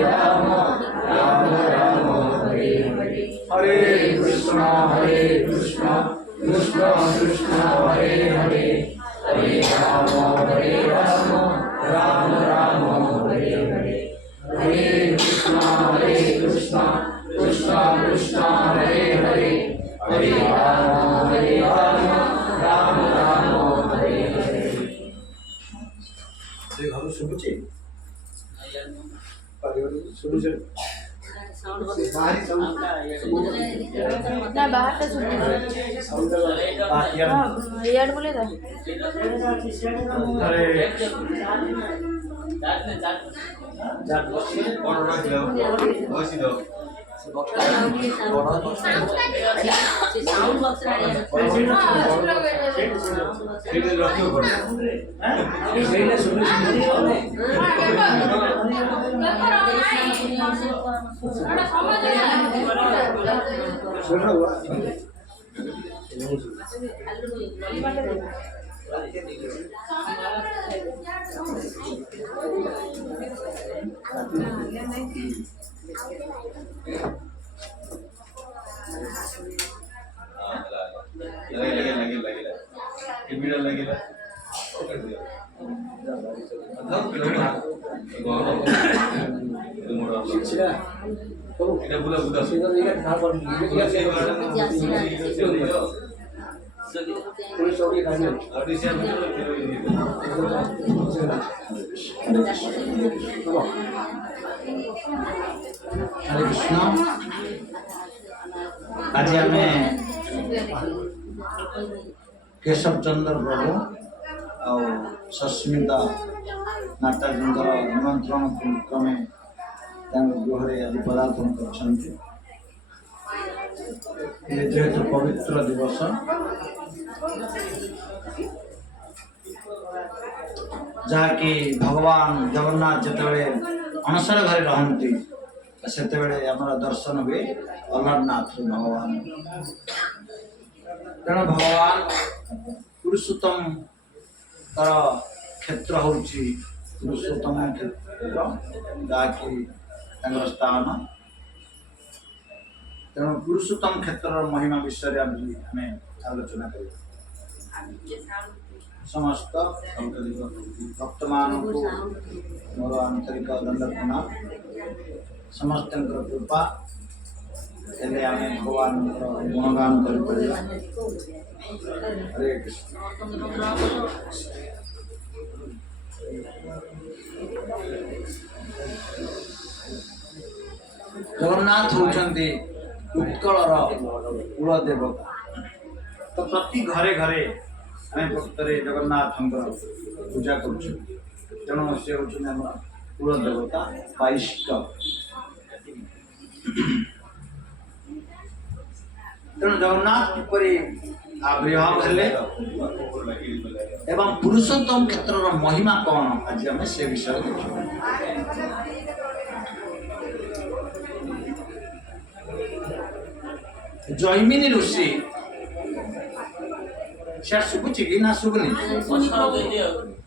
राम राम राम हरे हरे हरे कृष्ण कृष्ण कृष्ण हरे हरे हरे राम राम राम हरे हरे हरे कृष्ण कृष्ण कृष्ण हरे हरे हरे राम राम राम हरे हरे। ଘରୁ ଶୁଭୁଛି ଶୁଭୁଛି ବାହାରି ना बाहर का सुन यार बोले था आज आम केशव चंद्र प्रभु और सस्मिता नाटाजी निमंत्रण क्रमे गृह आज पदार्पण कर जेहेतु पवित्र दिवस जहाँकि भगवान जगन्नाथ जिते अणसर घरे रहती से दर्शन हुए अमरनाथ भगवान तेणु भगवान पुरुषोत्तम तर क्षेत्र हूँ पुरुषोत्तम क्षेत्र जहाँकि स्थान तेणु पुरुषोत्तम क्षेत्र महिमा विषय आम आलोचना कर समस्त भक्त मान मोर आंतरिक दंड प्रणाम समस्त कृपा हेले आम भगवान गुणगान कर हरे कृष्ण जगन्नाथ होती उत्कलर कूल देवता तो प्रति घरे घरे आम भक्तरे जगन्नाथ पूजा कर तेणु सी हूँ कूल देवता वैष्णव तेणु जगन्नाथ किपरि आविर्भाव हेले एवं पुरुषोत्तम क्षेत्र महिमा कौन आज आम से विषय देखा जैमिनी ऋषि से शुभुची कि ना शुभुनी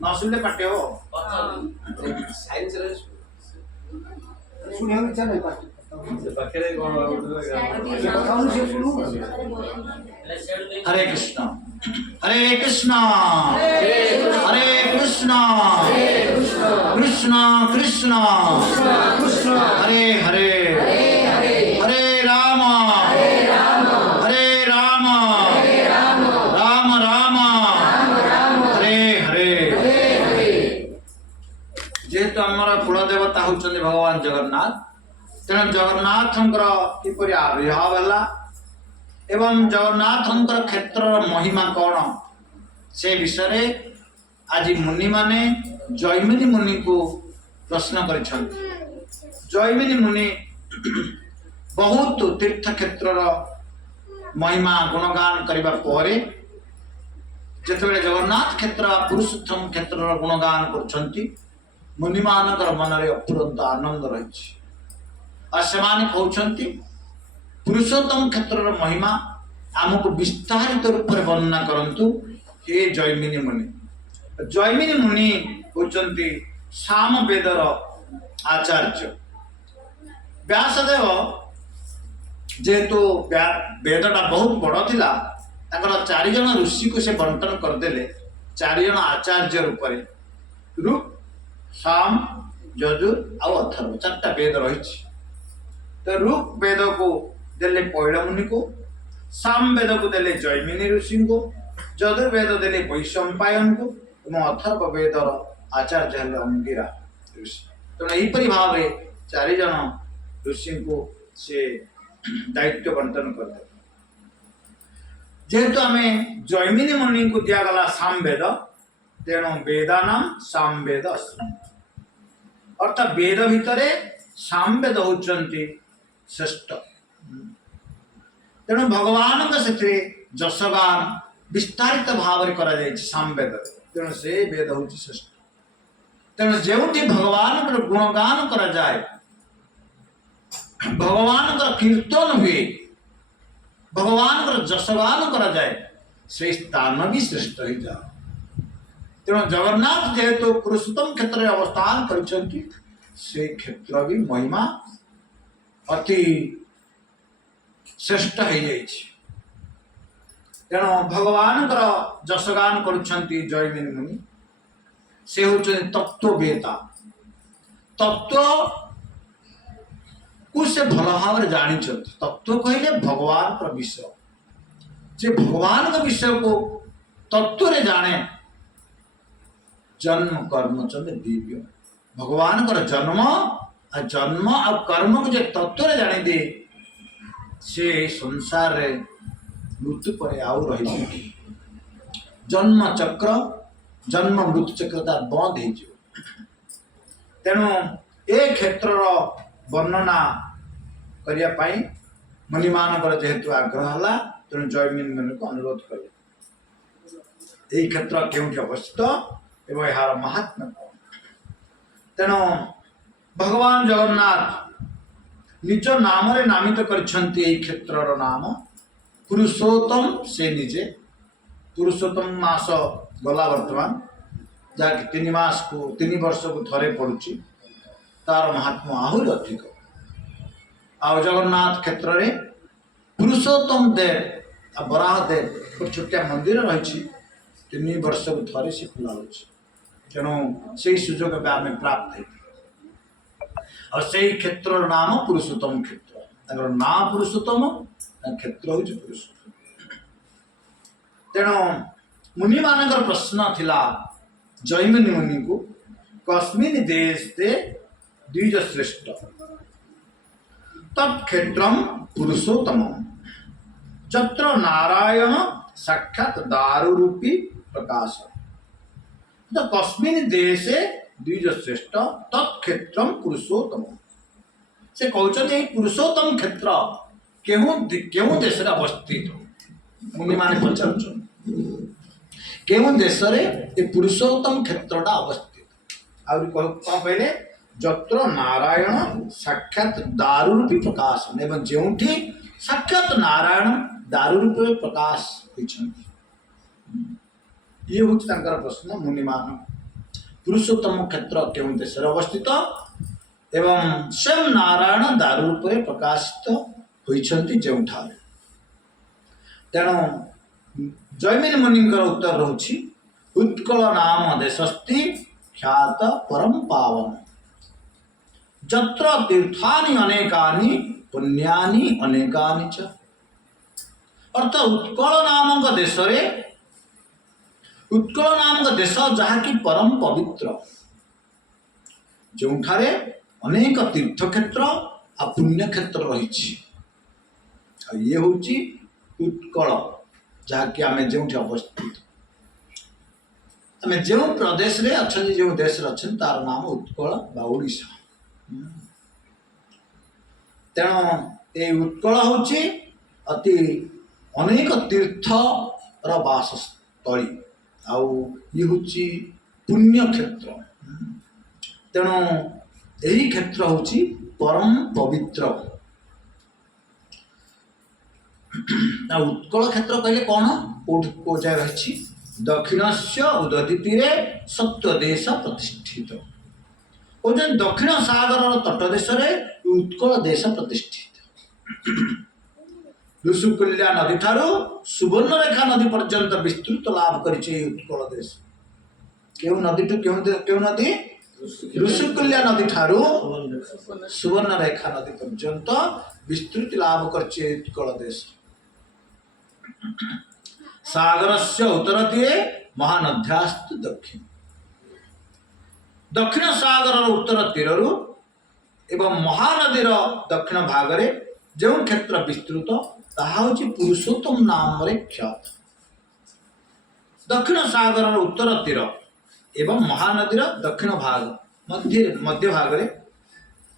न शुणिले पाटे हो हरे कृष्ण हरे कृष्ण हरे कृष्ण कृष्ण कृष्ण हरे हरे हरे राम हरे राम राम राम हरे हरे जेहेतु आमर कुलदेवता होउछन्ति भगवान जगन्नाथ तेणु जगन्नाथ किपरि आविर्भाव है एवं जगन्नाथ क्षेत्र महिमा कौन से विषय आज मुनि माने जैमिनी मुनि को प्रश्न कर जैमिनी मुनि बहुत तीर्थ क्षेत्र महिमा गुणगान करने पर जिते जगन्नाथ क्षेत्र पुरुषोत्तम क्षेत्र गुणगान कर मुनि मान मन में अपुरंत आनंद रही कहते पुरुषोत्तम क्षेत्र महिमा आमको विस्तारित रूप में वर्णना करंतु हे जैमिनी मुनि जैमिनी मुनि होचंती साम वेदर आचार्य व्यासदेव जेहेतु वेदटा बहुत बड़ थिला ताकर 4 जन ऋषि को से बंटन करदेले 4 जन आचार्य रूप ऋक् साम यजुर और अथर्व 4टा वेद रही। तो ऋक् वेद को देले पैल मुनि को, साम वेद को देले जैमिनी ऋषि को, यजुर्वेद देले वैशंपायन को और अथर्व वेदर आचार्य हेले अंगिरा ऋषि। तेणु यहीपरि भाव 4 जन ऋषि को से दायित्व बंटन करदे। जेहेतु आम जैमिनी मुनि को दिगला साम वेद तेणु वेदानाम साम वेद अस्ति। अर्थात वेद भितर साम वेद होचंती श्रेष्ठ। तेणु भगवान से जसगान विस्तारित भाव में करा जाए साम वेद। तेणु से वेद हूँ श्रेष्ठ। तेणु जो भगवान गुणगान करा जाए, भगवान कीर्तन हुए, भगवान जसगान करा जाए, से स्थान भी श्रेष्ठ ही जाए। तेणु जगन्नाथ जेहेतु पुरुषोत्तम क्षेत्र में अवस्थान करिसेंती से क्षेत्र भी महिमा अति श्रेष्ठ हो जाइए। तेणु भगवान जसगान करुछंती जैमिनी मुनि से होचंती तत्ववेता। तत्व को से भल भाव जानी। तत्व कहले भगवान का विषय। जे भगवान का विषय को तत्व रे जाने, जन्म कर्म चले दिव्य। भगवान का जन्म और कर्म को जे तत्व रे जानी दे से संसार रे मृत्यु पर आउ रही। जन्म चक्र जन्म मृत्यु चक्रता बंद हो। तेणु ए क्षेत्र वर्णना करने मुनि मान जेहेतु आग्रह है तेणु जैमिनी मुनि को अनुरोध कले यही क्षेत्र क्योंकि अवस्थित एवं यार महात्म्य कौन। तेणु भगवान जगन्नाथ निज नाम रे नामित करछंती एही क्षेत्रर नाम पुरुषोत्तम। से निजे पुरुषोत्तम मास गला वर्तमान जहाँकि 3 मास को 3 वर्ष को थरे पड़ुची तार महात्मा आहुरी अधिक। आ जगन्नाथ क्षेत्र रे पुरुषोत्तम देव बराह देव छोटिया मंदिर रही 3 वर्ष को थरे से खुला हो। तेणु से सुजोग आम प्राप्त है और से क्षेत्र नाम पुरुषोत्तम क्षेत्र। नाम पुरुषोत्तम क्षेत्र हूँ पुरुषोत्तम। तेणु मुनि मान प्रश्न थिला जैमिनी मुनि को कस्मिन् देशे द्विज श्रेष्ठ तत्क्षेत्र पुरुषोत्तम जत्र नारायण साक्षात दारुरूपी प्रकाश। तो कस्मिन् देशे द्विज श्रेष्ठ तत्क्षेत्र पुरुषोत्तम। से कहते पुरुषोत्तम क्षेत्र केउं देश रे अवस्थित। मुनि माने पचार केउं देश रे ये पुरुषोत्तम क्षेत्रटा अवस्थित। आउरी कौन कहले जत्र नारायण साक्षात दारुरूपी प्रकाश एवं जोठी साक्षात नारायण दारुरूपी प्रकाश होइछन्ति। ये हूँ प्रश्न मुनिमान पुरुषोत्तम क्षेत्र केउं देश रे अवस्थित एवं स्वयं नारायण दारू रूप प्रकाशित होइछन्ति जोठारे। तेणु जैमिनी मुनि उत्तर रहुछि उत्कल नाम देशस्ति ख्यात परम पावन जत्र तीर्थानि अनेकानि पुण्यानि अनेकानि च। अर्थात उत्कल नामक देश रे उत्कल नामक देश जहाँकि परम पवित्र जोठारे अनेक तीर्थ क्षेत्र आ पुण्य क्षेत्र रही। ये हूँ उत्कल जहाँकि आम जो अवस्थित आम जो प्रदेश रे अच्छा जो देश रे तार नाम उत्कल बा ओडिशा। तेणु ये उत्कल हूँ अति अनेक तीर्थ वासस्थली आउ ये हूँ पुण्य क्षेत्र। तेणु यही क्षेत्र हूँ परम पवित्र। उत्कल क्षेत्र कहले कौन को जगह रही दक्षिण से उदय तीरे सप्तदेश प्रतिष्ठित କହୁଛନ୍ତି ଦକ୍ଷିଣ ସାଗରର ତଟ ଦେଶରେ ଉତ୍କଳ ଦେଶ ପ୍ରତିଷ୍ଠିତ। ଋଷିକୁଲ୍ୟା ନଦୀ ଠାରୁ ସୁବର୍ଣ୍ଣରେଖା ନଦୀ ପର୍ଯ୍ୟନ୍ତ ବିସ୍ତୃତ ଲାଭ କରିଛି ଏହି ଉତ୍କଳ ଦେଶ। କେଉଁ ନଦୀଠୁ କେଉଁ ନଦୀ? ଋଷିକୁଲ୍ୟା ନଦୀ ଠାରୁ ସୁବର୍ଣ୍ଣରେଖା ନଦୀ ପର୍ଯ୍ୟନ୍ତ ବିସ୍ତୃତି ଲାଭ କରିଛି ଏହି ଉତ୍କଳ ଦେଶ। ସାଗରସ୍ୟ ଉତ୍ତର ଦିଏ ମହାନଧ୍ୟାସ୍ତୁ ଦକ୍ଷିଣ। ଦକ୍ଷିଣ ସାଗରର ଉତ୍ତର ତୀରରୁ ଏବଂ ମହାନଦୀର ଦକ୍ଷିଣ ଭାଗରେ ଯେଉଁ କ୍ଷେତ୍ର ବିସ୍ତୃତ ତାହା ହେଉଛି ପୁରୁଷୋତ୍ତମ ନାମରେ ଖ୍ୟାତ। ଦକ୍ଷିଣ ସାଗରର ଉତ୍ତର ତୀର ଏବଂ ମହାନଦୀର ଦକ୍ଷିଣ ଭାଗ ମଧ୍ୟ ଭାଗରେ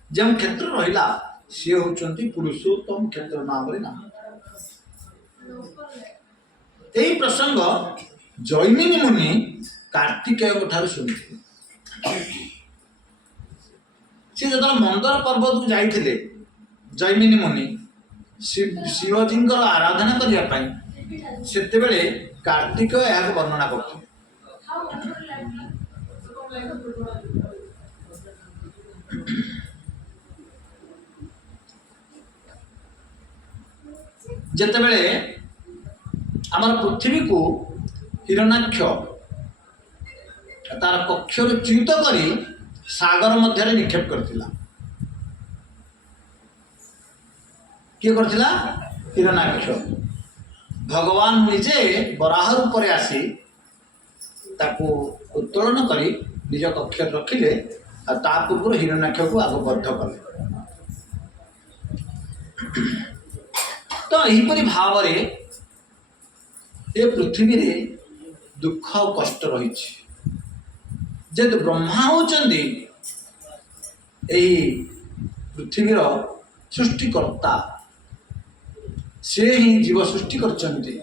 ଯେଉଁ କ୍ଷେତ୍ର ରହିଲା ସିଏ ହେଉଛନ୍ତି ପୁରୁଷୋତ୍ତମ କ୍ଷେତ୍ର ନାମରେ ନାମ। ଏହି ପ୍ରସଙ୍ଗ ଜୈମିନୀ ମୁନି କାର୍ତ୍ତିକେୟଙ୍କ ଠାରୁ ଶୁଣିଥିଲେ। ସେ ଯେତେବେଳେ ମନ୍ଦର ପର୍ବତକୁ ଯାଇଥିଲେ ଜୈମିନୀ ମୁନି ଶିବଜୀଙ୍କର ଆରାଧନା କରିବା ପାଇଁ, ସେତେବେଳେ କାର୍ତ୍ତିକେୟ ଏହାକୁ ବର୍ଣ୍ଣନା କରୁଥିଲେ। ଯେତେବେଳେ ଆମର ପୃଥିବୀକୁ ହିରଣ୍ୟାକ୍ଷ ତାର କକ୍ଷରୁ ଚ୍ୟୁତ କରି ସାଗର ମଧ୍ୟରେ ନିକ୍ଷେପ କରିଥିଲା। କିଏ କରିଥିଲା? ହିରଣ୍ୟାକ୍ଷ। ଭଗବାନ ନିଜେ ବରାହ ରୂପରେ ଆସି ତାକୁ ଉତ୍ତୋଳନ କରି ନିଜ କକ୍ଷରେ ରଖିଲେ ଆଉ ତା ପୂର୍ବରୁ ହିରଣ୍ୟାକ୍ଷକୁ ଆଗ ବଦ୍ଧ କଲେ। ତ ଏହିପରି ଭାବରେ ଏ ପୃଥିବୀରେ ଦୁଃଖ ଆଉ କଷ୍ଟ ରହିଛି। ଯେହେତୁ ବ୍ରହ୍ମା ହେଉଛନ୍ତି ଏହି ପୃଥିବୀର ସୃଷ୍ଟିକର୍ତ୍ତା, ସେ ହିଁ ଜୀବ ସୃଷ୍ଟି କରିଛନ୍ତି।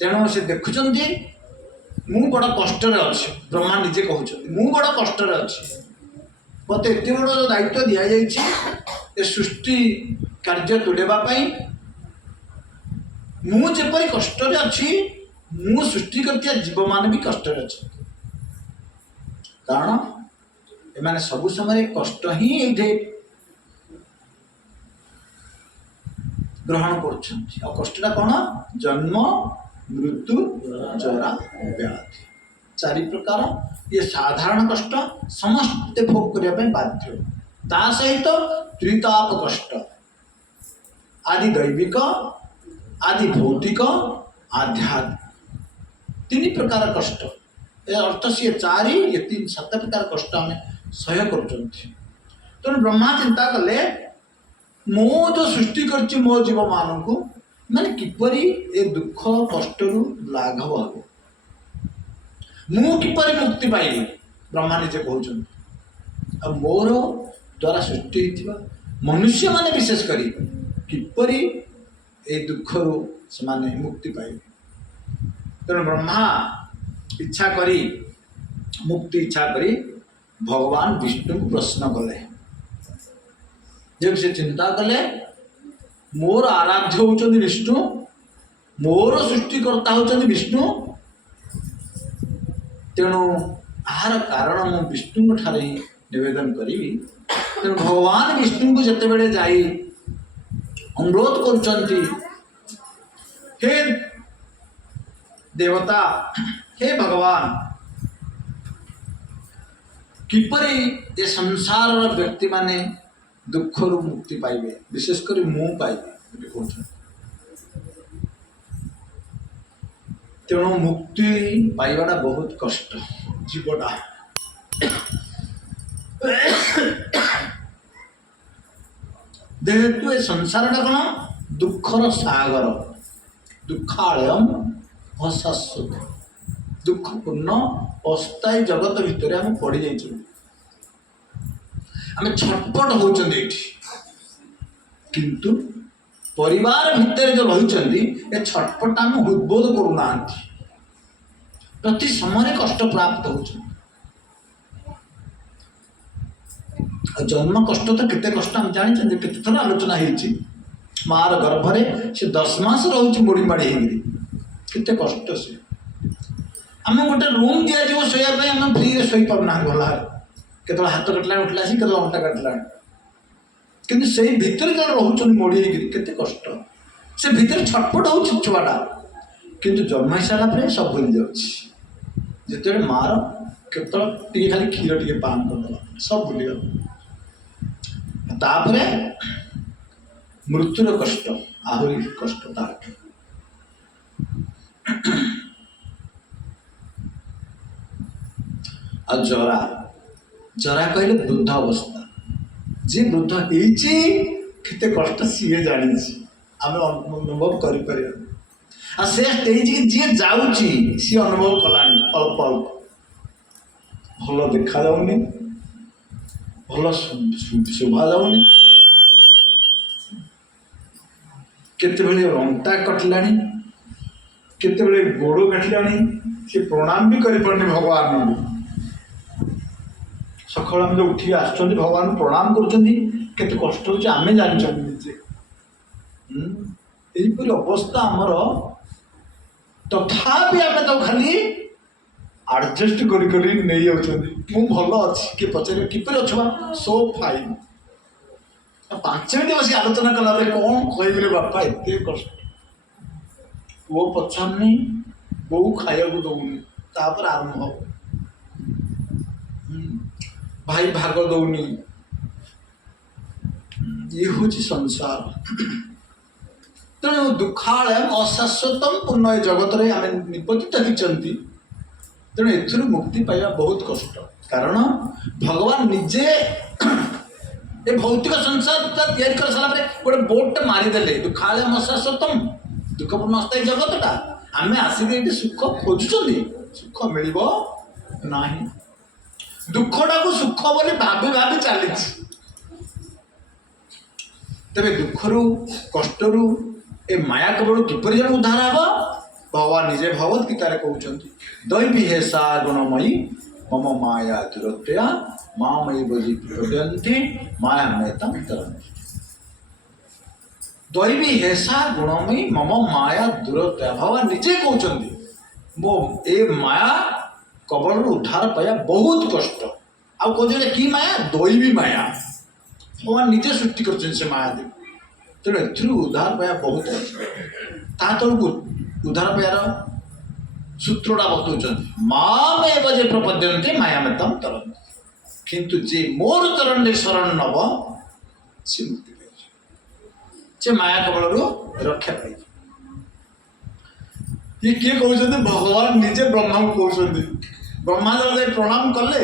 ତେଣୁ ସେ ଦେଖୁଛନ୍ତି ମୁଁ ବଡ଼ କଷ୍ଟରେ ଅଛି। ବ୍ରହ୍ମା ନିଜେ କହୁଛନ୍ତି ମୁଁ ବଡ଼ କଷ୍ଟରେ ଅଛି, ମୋତେ ଏତେ ବଡ଼ ଦାୟିତ୍ୱ ଦିଆଯାଇଛି ଏ ସୃଷ୍ଟି କାର୍ଯ୍ୟ ତୁଲେଇବା ପାଇଁ। ମୁଁ ଯେପରି କଷ୍ଟରେ ଅଛି, ମୁଁ ସୃଷ୍ଟି କରିଥିବା ଜୀବମାନେ ବି କଷ୍ଟରେ ଅଛନ୍ତି। କାରଣ ଏମାନେ ସବୁ ସମୟରେ କଷ୍ଟ ହିଁ ଏଇଠି ଗ୍ରହଣ କରୁଛନ୍ତି। ଆଉ କଷ୍ଟଟା କ'ଣ? ଜନ୍ମ, ମୃତ୍ୟୁ, ଜରା, ବ୍ୟାଧି, ଚାରି ପ୍ରକାର। ଇଏ ସାଧାରଣ କଷ୍ଟ, ସମସ୍ତେ ଭୋଗ କରିବା ପାଇଁ ବାଧ୍ୟ। ତା ସହିତ ତ୍ରିତାପ କଷ୍ଟ, ଆଦି ଦୈବିକ, ଆଦି ଭୌତିକ, ଆଧ୍ୟାତ୍ମିକ, ତିନି ପ୍ରକାର କଷ୍ଟ। ଏ ଅର୍ଥ ସିଏ ଚାରି, ଏ ତିନି, ସାତ ପ୍ରକାର କଷ୍ଟ ଆମେ ସହ୍ୟ କରୁଛନ୍ତି। ତେଣୁ ବ୍ରହ୍ମା ଚିନ୍ତା କଲେ ମୁଁ ତ ସୃଷ୍ଟି କରିଛି ମୋ ଜୀବମାନଙ୍କୁ, ମାନେ କିପରି ଏ ଦୁଃଖ କଷ୍ଟରୁ ଲାଘବ ହେବ, ମୁଁ କିପରି ମୁକ୍ତି ପାଇବି। ବ୍ରହ୍ମା ନିଜେ କହୁଛନ୍ତି ଆଉ ମୋର ଦ୍ୱାରା ସୃଷ୍ଟି ହେଇଥିବା ମନୁଷ୍ୟମାନେ ବିଶେଷ କରି କିପରି ଏ ଦୁଃଖରୁ ସେମାନେ ମୁକ୍ତି ପାଇବେ। ତେଣୁ ବ୍ରହ୍ମା ଇଚ୍ଛା କରି, ମୁକ୍ତି ଇଚ୍ଛା କରି ଭଗବାନ ବିଷ୍ଣୁଙ୍କୁ ପ୍ରଶ୍ନ କଲେ। ଯେହେତୁ ସେ ଚିନ୍ତା କଲେ ମୋର ଆରାଧ୍ୟ ହେଉଛନ୍ତି ବିଷ୍ଣୁ, ମୋର ସୃଷ୍ଟିକର୍ତ୍ତା ହେଉଛନ୍ତି ବିଷ୍ଣୁ, ତେଣୁ ଏହାର କାରଣ ମୁଁ ବିଷ୍ଣୁଙ୍କ ଠାରେ ହିଁ ନିବେଦନ କରିବି। ତେଣୁ ଭଗବାନ ବିଷ୍ଣୁଙ୍କୁ ଯେତେବେଳେ ଯାଇ ଅନୁରୋଧ କରୁଛନ୍ତି, ହେ ଦେବତା, ହେ ଭଗବାନ, କିପରି ଏ ସଂସାରର ବ୍ୟକ୍ତିମାନେ ଦୁଃଖରୁ ମୁକ୍ତି ପାଇବେ, ବିଶେଷ କରି ମୁଁ ପାଇବି ବୋଲି କହୁଛନ୍ତି। ତେଣୁ ମୁକ୍ତି ପାଇବାଟା ବହୁତ କଷ୍ଟ ଜୀବଟା। ଯେହେତୁ ଏ ସଂସାରଟା କ'ଣ? ଦୁଃଖର ସାଗର, ଦୁଃଖାଳୟମ୍ ଅଶାଶ୍ୱତ, ଦୁଃଖପୂର୍ଣ୍ଣ ଅସ୍ଥାୟୀ ଜଗତ ଭିତରେ ଆମେ ପଡ଼ିଯାଇଛୁ। ଆମେ ଛଟପଟ ହେଉଛନ୍ତି ଏଠି, କିନ୍ତୁ ପରିବାର ଭିତରେ ଯେଉଁ ରହିଛନ୍ତି ଏ ଛଟପଟ ଆମେ ଉଦ୍ବୋଧ କରୁନାହାନ୍ତି, ପ୍ରତି ସମୟରେ କଷ୍ଟ ପ୍ରାପ୍ତ ହେଉଛନ୍ତି। ଆଉ ଜନ୍ମ କଷ୍ଟ ତ କେତେ କଷ୍ଟ ଆମେ ଜାଣିଛନ୍ତି, କେତେ ଥର ଆଲୋଚନା ହେଇଛି। ମାର ଗର୍ଭରେ ସେ 10 ମାସ ରହୁଛି ମୋଡ଼ି ମାଡ଼ି ହେଇକିରି, କେତେ କଷ୍ଟ ସେ। ଆମେ ଗୋଟେ ରୁମ୍ ଦିଆଯିବ ଶୋଇବା ପାଇଁ, ଆମେ ଫ୍ରିରେ ଶୋଇପାରୁନାହାନ୍ତି ଭଲ ଭାବରେ, କେତେବେଳେ ହାତ କାଟିଲାଣି ଉଠିଲା ଆସି କେତେବେଳେ ଅଣ୍ଟା କାଟିଲାଣି, କିନ୍ତୁ ସେଇ ଭିତରେ ଜଣେ ରହୁଛନ୍ତି ମୋଡ଼ି ହେଇକିରି କେତେ କଷ୍ଟ। ସେ ଭିତରେ ଛଟପଟ ହେଉଛି ଛୁଆଟା, କିନ୍ତୁ ଜନ୍ମ ହେଇସାରିଲା ପରେ ସବୁ ଭୁଲି ଯାଉଛି। ଯେତେବେଳେ ମାଆର କେତେବେଳେ ଟିକେ ଖାଲି କ୍ଷୀର ଟିକେ ପାନ କରିଦେଲା ସବୁ ଭୁଲିଗଲା। ତାପରେ ମୃତ୍ୟୁର କଷ୍ଟ ଆହୁରି କଷ୍ଟ ତାଠୁ। ଆଉ ଜରା, ଜରା କହିଲେ ବୃଦ୍ଧ ଅବସ୍ଥା। ଯିଏ ବୃଦ୍ଧ ହେଇଛି କେତେ କଷ୍ଟ ସିଏ ଜାଣିଛି, ଆମେ ଅନୁଭବ କରିପାରିବା। ଆଉ ସେ ଷ୍ଟେଜ୍ କି ଯିଏ ଯାଉଛି ସିଏ ଅନୁଭବ କଲାଣି ଅଳ୍ପ ଅଳ୍ପ। ଭଲ ଦେଖାଯାଉନି, ଭଲ ଶୋଭା ଯାଉନି, କେତେବେଳେ ଅଣ୍ଟା କଟିଲାଣି, କେତେବେଳେ ଗୋଡ଼ କାଟିଲାଣି, ସେ ପ୍ରଣାମ ବି କରିପାରୁନି ଭଗବାନଙ୍କୁ। ସକାଳୁ ଆମେ ଯେଉଁ ଉଠିକି ଆସୁଛନ୍ତି ଭଗବାନଙ୍କୁ ପ୍ରଣାମ କରୁଛନ୍ତି, କେତେ କଷ୍ଟ ହେଉଛି ଆମେ ଜାଣିଛନ୍ତି ନିଜେ। ଏହିପରି ଅବସ୍ଥା ଆମର, ତଥାପି ଆମେ ତାକୁ ଖାଲି ଆଡ଼ଜଷ୍ଟ କରି କରି ନେଇଯାଉଛନ୍ତି। ମୁଁ ଭଲ ଅଛି, କିଏ ପଚାରିବ କିପରି ଅଛୁ ବା, ସୋ ଫାଇନ୍। 5 ମିନିଟ୍ ବସି ଆଲୋଚନା କଲାବେଳେ କ'ଣ କହିବି ରେ ବାପା, ଏତେ କଷ୍ଟ। ପୁଅ ପଚାରୁନି, ବୋଉ ଖାଇବାକୁ ଦଉନି, ତାପରେ ଆରମ୍ଭ ହବ। ଭାଇ ଭାଗ ଦଉନି, ଇଏ ହେଉଛି ସଂସାର। ତେଣୁ ଦୁଃଖାଳୟମ୍ ଅଶାଶ୍ୱତମ୍ ପୂର୍ଣ୍ଣ ଏ ଜଗତରେ ଆମେ ନିପତିତ ହେଇଛନ୍ତି। ତେଣୁ ଏଥିରୁ ମୁକ୍ତି ପାଇବା ବହୁତ କଷ୍ଟ, କାରଣ ଭଗବାନ ନିଜେ ଏ ଭୌତିକ ସଂସାରଟା ତିଆରି କରିସାରିଲା ପରେ ଗୋଟେ ବୋର୍ଡଟେ ମାରିଦେଲେ, ଦୁଃଖାଳୟମ୍ ଅଶାଶ୍ୱତମ୍, ଦୁଃଖପୂର୍ଣ୍ଣ ଅସ୍ଥାୟୀ ଜଗତଟା। ଆମେ ଆସିକି ଏଠି ସୁଖ ଖୋଜୁଛନ୍ତି, ସୁଖ ମିଳିବ ନାହିଁ। ଦୁଃଖଟାକୁ ସୁଖ ବୋଲି ଭାବି ଭାବି ଚାଲିଛି। ତେବେ ଦୁଃଖରୁ କଷ୍ଟରୁ ଏ ମାୟା କେବଳ କିପରି ଜଣେ ଉଦ୍ଧାର ହେବ? ଭଗବାନ ନିଜେ ଭଗବତ ଗୀତାରେ କହୁଛନ୍ତି, ଦୈବୀ ହେସା ଗୁଣମୟୀ ମମ ମାୟା ଦୁରତ୍ୟା ମାମୈବ ୟେ ପ୍ରପଦ୍ୟନ୍ତେ ମାୟାମେତାଂ ତରନ୍ତି। ଦୈବୀ ହେସା ଗୁଣମୟୀ ମମ ମାୟା ଦୁରତ୍ୟା, ଭଗବାନ ନିଜେ କହୁଛନ୍ତି ମୋ ଏ ମାୟା କବଳରୁ ଉଦ୍ଧାର ପାଇବା ବହୁତ କଷ୍ଟ। ଆଉ କହୁଛନ୍ତି କି ମାୟା? ଦୈବୀ ମାୟା। ଭଗବାନ ନିଜେ ସୃଷ୍ଟି କରିଛନ୍ତି ସେ ମାୟା ଦେବ। ତେଣୁ ଏଥିରୁ ଉଦ୍ଧାର ପାଇବା ବହୁତ କଷ୍ଟ। ତା ତଳକୁ ଉଦ୍ଧାର ପାଇବାର ସୂତ୍ରଟା ବତଉଛନ୍ତି, ମାମୈବ ୟେ ପ୍ରପଦ୍ୟନ୍ତେ ମାୟାମେତାଂ ତରନ୍ତି। କିନ୍ତୁ ଯେ ମୋର ଚରଣରେ ଶରଣ ନବ ସେ ମୁକ୍ତି ପାଇଯିବ, ସେ ମାୟା କବଳରୁ ରକ୍ଷା ପାଇଯିବ। ଇଏ କିଏ କହୁଛନ୍ତି? ଭଗବାନ ନିଜେ ବ୍ରହ୍ମାଙ୍କୁ କହୁଛନ୍ତି। ବ୍ରହ୍ମା ଯାଇ ପ୍ରଣାମ କଲେ,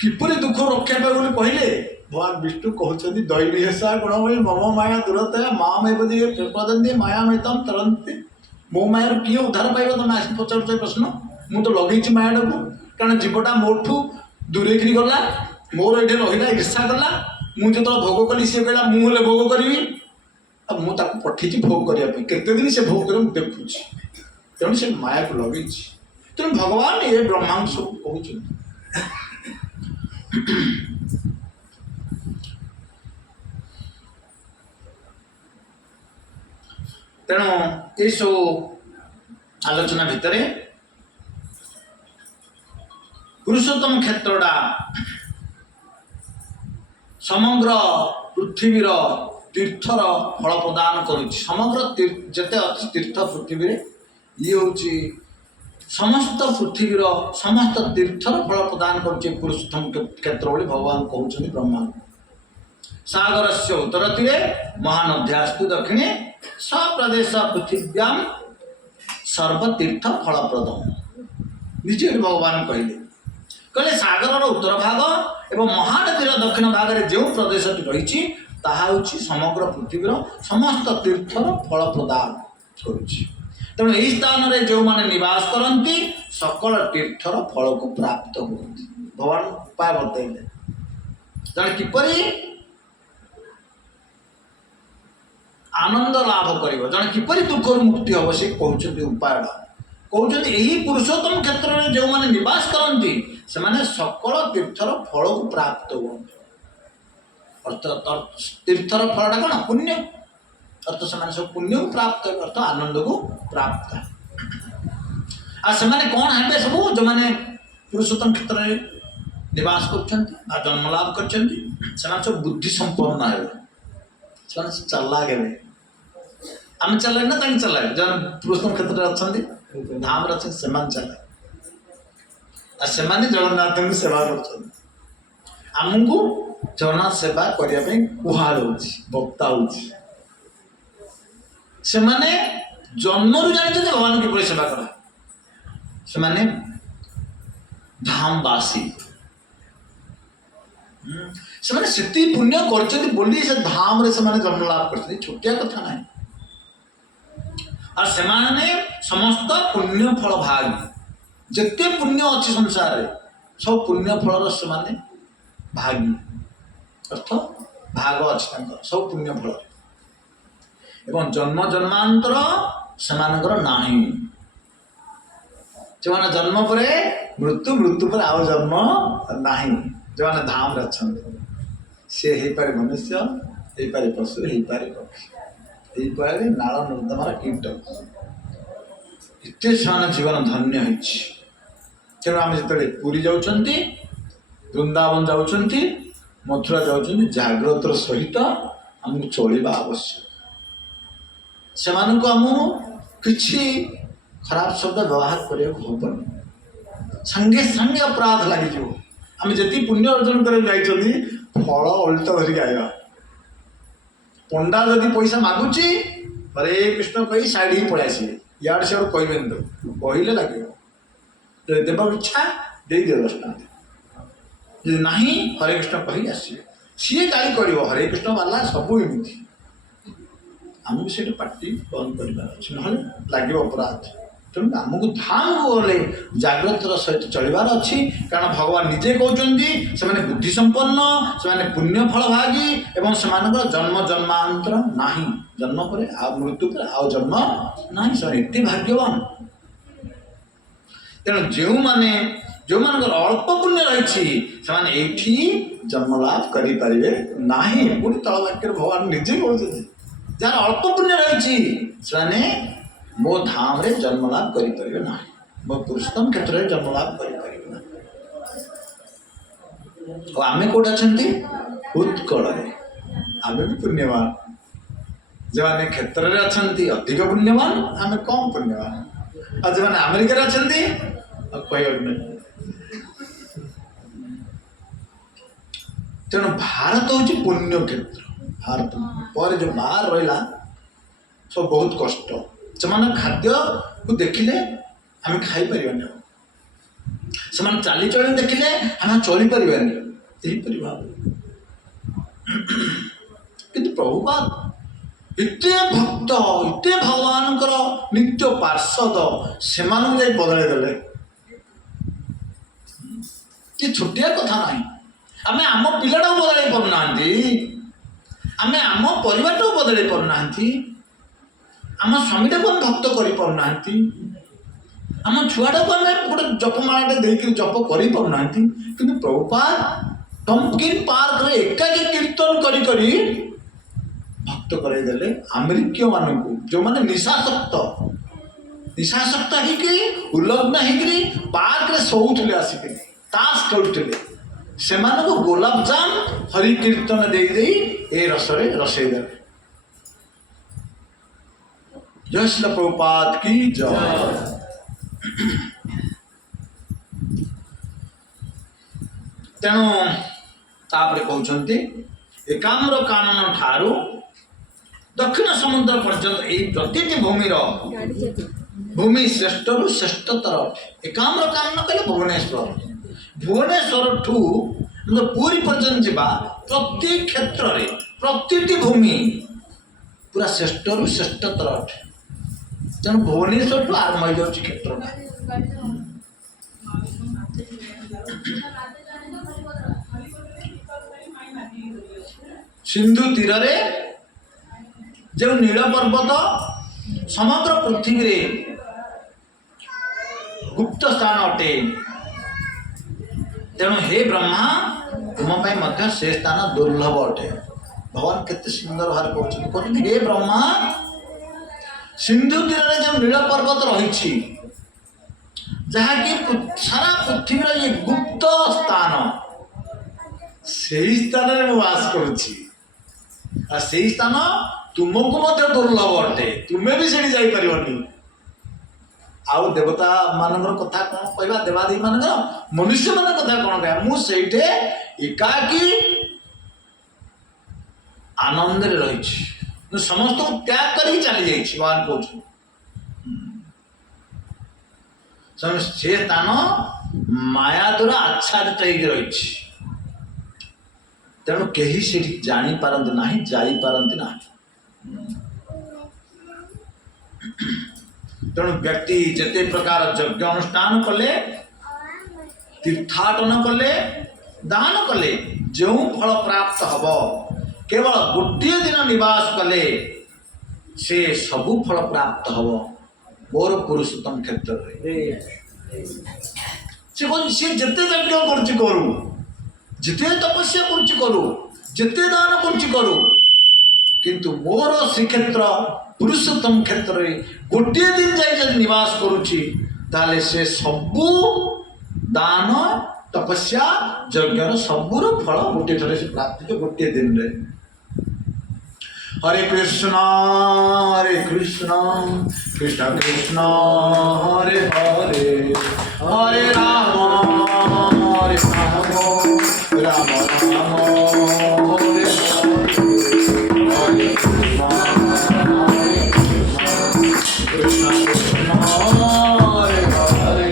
କିପରି ଦୁଃଖ ରକ୍ଷା ପାଇବ ବୋଲି କହିଲେ, ଭଗବାନ ବିଷ୍ଣୁ କହୁଛନ୍ତି ଦୈବୀ ହେସା ଗୁଣମୟୀ ମମ ମାୟା ଦୁରତ୍ୟା ମାମୈବ ୟେ ପ୍ରପଦ୍ୟନ୍ତେ ମାୟାମେତାଂ ତରନ୍ତି। ମୋ ମାୟାରୁ କିଏ ଉଦ୍ଧାର ପାଇବ? ତମେ ଆସି ପଚାରୁଛ ପ୍ରଶ୍ନ। ମୁଁ ତ ଲଗେଇଛି ମାୟାଟାକୁ, କାରଣ ଜୀବଟା ମୋଠୁ ଦୂରେଇକିରି ଗଲା, ମୋର ଏଠି ରହିଲା, ଈର୍ଷା କଲା। ମୁଁ ଯେତେବେଳେ ଭୋଗ କଲି ସିଏ କହିଲା ମୁଁ ହେଲେ ଭୋଗ କରିବି, ଆଉ ମୁଁ ତାକୁ ପଠେଇଛି ଭୋଗ କରିବା ପାଇଁ। କେତେ ଦିନ ସେ ଭୋଗ କରିବ ମୁଁ ଦେଖୁଛି, ତେଣୁ ସେ ମାୟାକୁ ଲଗେଇଛି। ତେଣୁ ଭଗବାନ ଏ ବ୍ରହ୍ମାଙ୍କୁ ସବୁ କହୁଛନ୍ତି। ତେଣୁ ଏସବୁ ଆଲୋଚନା ଭିତରେ ପୁରୁଷୋତ୍ତମ କ୍ଷେତ୍ରଟା ସମଗ୍ର ପୃଥିବୀର ତୀର୍ଥର ଫଳ ପ୍ରଦାନ କରୁଛି। ସମଗ୍ର ଯେତେ ଅଛି ତୀର୍ଥ ପୃଥିବୀରେ, ଇଏ ହେଉଛି ସମସ୍ତ ପୃଥିବୀର ସମସ୍ତ ତୀର୍ଥର ଫଳ ପ୍ରଦାନ କରୁଛି ପୁରୁଷୋତ୍ତମ କ୍ଷେତ୍ର ବୋଲି ଭଗବାନ କହୁଛନ୍ତି ବ୍ରହ୍ମାଙ୍କୁ। ସାଗରସ୍ୟ ଉତ୍ତରତୀରେ ମହାନଦ୍ୟାସ୍ତୁ ଦକ୍ଷିଣେ ସ୍ୱପ୍ରଦେଶ ପୃଥିବ୍ୟାମ୍ ସର୍ବତୀର୍ଥ ଫଳପ୍ରଦମ୍। ନିଜେ ଭଗବାନ କହିଲେ ସାଗରର ଉତ୍ତର ଭାଗ ଏବଂ ମହାନଦୀର ଦକ୍ଷିଣ ଭାଗରେ ଯେଉଁ ପ୍ରଦେଶଟି ରହିଛି ତାହା ହେଉଛି ସମଗ୍ର ପୃଥିବୀର ସମସ୍ତ ତୀର୍ଥର ଫଳ ପ୍ରଦାନ କରୁଛି। ତେଣୁ ଏହି ସ୍ଥାନରେ ଯେଉଁମାନେ ନିବାସ କରନ୍ତି ସକଳ ତୀର୍ଥର ଫଳକୁ ପ୍ରାପ୍ତ ହୁଅନ୍ତି। ଭଗବାନ ଉପାୟ ବତାଇଲେ, ଜଣେ କିପରି ଆନନ୍ଦ ଲାଭ କରିବ, ଜଣେ କିପରି ଦୁଃଖରୁ ମୁକ୍ତି ହେବ, ସେ କହୁଛନ୍ତି ଉପାୟଟା। କହୁଛନ୍ତି ଏହି ପୁରୁଷୋତ୍ତମ କ୍ଷେତ୍ରରେ ଯେଉଁମାନେ ନିବାସ କରନ୍ତି ସେମାନେ ସକଳ ତୀର୍ଥର ଫଳକୁ ପ୍ରାପ୍ତ ହୁଅନ୍ତି। ଅର୍ଥାତ୍ ତୀର୍ଥର ଫଳଟା କ'ଣ? ପୁଣ୍ୟ। ଅର୍ଥ ସେମାନେ ସବୁ ପୁଣ୍ୟକୁ ପ୍ରାପ୍ତ ହେବେ, ଅର୍ଥ ଆନନ୍ଦକୁ ପ୍ରାପ୍ତ। ଆଉ ସେମାନେ କ'ଣ ହେବେ? ସବୁ ଯେଉଁମାନେ ପୁରୁଷୋତ୍ତମ କ୍ଷେତ୍ରରେ निवास कर जन्म लाभ कर बुद्धि संपन्न है चलाक है आम चलाक ना चलाक जो पुरुषोत्तम क्षेत्र में अच्छा धाम अच्छे से चलाक से जगन्नाथ को सेवा करमको जगन्नाथ सेवा करने कुहाड़ बक्ता से जन्मरू जानते भगवान किपरि सेवा करा से धामवासी से पुण्य कर धाम रे जन्म लाभ कर छोटिया कथा ना और से समस्त पुण्य फल भाग जिते पुण्य अच्छी संसार रे सब पुण्य फल से भागी अर्थ भाग अच्छी सब पुण्य फल एवं जन्म जन्मांतर से नाही जो मैंने जन्म पर मृत्यु मृत्यु पर आउ जन्म नाही जो मैंने धाम रे अच्छा सी हो पारे मनुष्य हो पारे पशु हो पारे पक्षी हो पारे नाल नर्दमार कीट एत से जीवन धन्य होती तेणु आम जो पुरी जाऊँगी वृंदावन जाऊँगी मथुरा जाऊँगी जाग्रत सहित आमको चलवा आवश्यक से आमको किसी खराब शब्द व्यवहार करने संगे संगे अपराध लगी आम जी पुण्य अर्जन कर फल उल्टा धरिक आया पंडा जदि पैसा मागुची हरे कृष्ण कही साइड ही पलि आसवे इे सियाड़ कहबे तो कहले लगे देव इच्छा दे दिए 10 टଙ୍କା ना हरे कृष्ण कही आसवे सी गाई कर हरे कृष्ण वाला सबू एमती आमको से पार्टी बंद कर लगे अपराध तेणु आमको धाम को गले जाग्रत सहित चलबार अच्छी कारण भगवान निजे कहते से बुद्धि संपन्न से पुण्य फल भागी एवं से जन्म जन्मांतर नाही जन्म पर मृत्यु पर आउ जन्म ना से भाग्यवान तेणु जो मैंने जो मान अल्प पुण्य रही जन्म लाभ करें ना पुणी तल वाक्य भगवान निजे कहते जार अल्प पुण्य रही से मो धाम रे जन्म लाभ करें ना मो पुरुषोत्तम क्षेत्र में जन्म लाभ करें ना आम कौट अच्छा उत्कल आम भी पुण्यवान जो मैंने क्षेत्र में अच्छा अधिक पुण्यवान आम कम पुण्यवान और जो मैंने अमेरिका अच्छा कह तेणु भारत हूँ पुण्य क्षेत्र भारत पर जो बाहर रहा सब बहुत कष्ट से खाद्य को देखिले आम खाई पार से चाली चलन देखिले आम चली पार भाव कि प्रभुपाद एत भक्त एत भगवान नित्य पार्षद से बदल देले ये छोटिया कथा ना आम आम पिलाटा बदल पारना आम आम परिवार बदल पारना आम स्वामीटा को भक्त करना आम छुआटा को आम गोटे जपमालाटे देकर जप कर पारना कि प्रभुपाद टम्किन पार्क रे एकाकी कीर्तन करी भक्त करदेले अमेरिकीय मान जो मैंने निशासक्त होकर उल्लग्न होकर पार्क रे शोले आसिक ताश खेलुले से गोलापजाम हरि कीर्तन दे ए रसरे रसई देले जय श्री प्रभुपाद की जय। तेणु तापर कहते एकाम्र कानन ठारू दक्षिण समुद्र पर्यंत यही प्रति भूमि श्रेष्ठ रु श्रेष्ठतर एकाम्र कानन कहले भुवनेश्वर भुवनेश्वर ठू पूरी पर्यंत जावा प्रति क्षेत्र रे प्रति भूमि पूरा श्रेष्ठ रु श्रेष्ठतर अटे तेणु भुवनेश्वर ठू आरंभ हो जाए क्षेत्र सिंधु तीर रे जो नील पर्वत समग्र पृथ्वी रे गुप्त स्थान अटे तेणु हे ब्रह्मा तुम से स्थान दुर्लभ अटे भगवान केते सुंदर भाव कहते हे ब्रह्मा सिंधु तीर रे जो नील पर्वत रही जहाँकि सारा पृथ्वी ये गुप्त स्थान ସେଇ ସ୍ଥାନରେ ମୁଁ ବାସ କରୁଛି ଆଉ ସେଇ ସ୍ଥାନ ତୁମକୁ ମଧ୍ୟ ଦୁର୍ଲଭ ଅଟେ, ତୁମେ ବି ସେଠି ଯାଇପାରିବନି। ଆଉ ଦେବତା ମାନଙ୍କର କଥା କଣ କହିବା, ଦେବାଦେବୀ ମାନଙ୍କର, ମନୁଷ୍ୟ ମାନଙ୍କ କଥା କଣ କହିବା। ମୁଁ ସେଇଠି ଏକାକୀ ଆନନ୍ଦରେ ରହିଛି, ମୁଁ ସମସ୍ତଙ୍କୁ ତ୍ୟାଗ କରିକି ଚାଲି ଯାଇଛି। ଭଗବାନ କହୁଛନ୍ତି ସେ ସ୍ଥାନ ମାୟା ଦ୍ୱାରା ଆଚ୍ଛାଦିତ ହେଇକି ରହିଛି, ତେଣୁ କେହି ସେଠି ଜାଣିପାରନ୍ତି ନାହିଁ, ଯାଇପାରନ୍ତି ନାହିଁ। ତେଣୁ ବ୍ୟକ୍ତି ଯେତେ ପ୍ରକାର ଯଜ୍ଞ ଅନୁଷ୍ଠାନ କଲେ, ତୀର୍ଥାଟନ କଲେ, ଦାନ କଲେ, ଯେଉଁ ଫଳ ପ୍ରାପ୍ତ ହବ, କେବଳ ଗୋଟିଏ ଦିନ ନିବାସ କଲେ ସେ ସବୁ ଫଳ ପ୍ରାପ୍ତ ହବ ମୋର ପୁରୁଷୋତ୍ତମ କ୍ଷେତ୍ରରେ। ସେ କହୁଛି ସେ ଯେତେ ଯଜ୍ଞ କରୁଛି କରୁ, ଯେତେ ତପସ୍ୟା କରୁଛି କରୁ, ଯେତେ ଦାନ କରୁଛି କରୁ, କିନ୍ତୁ ମୋର ଶ୍ରୀକ୍ଷେତ୍ର ପୁରୁଷୋତ୍ତମ କ୍ଷେତ୍ରରେ ଗୋଟିଏ ଦିନ ଯାଇ ଯଦି ନିବାସ କରୁଛି ତାହେଲେ ସେ ସବୁ ଦାନ ତପସ୍ୟା ଯଜ୍ଞର ସବୁର ଫଳ ଗୋଟିଏ ଥରେ ସେ ପ୍ରାପ୍ତ ଗୋଟିଏ ଦିନରେ। हरे कृष्ण कृष्ण कृष्ण हरे हरे, हरे राम राम राम हरे हरे, कृष्ण कृष्ण हरे हरे,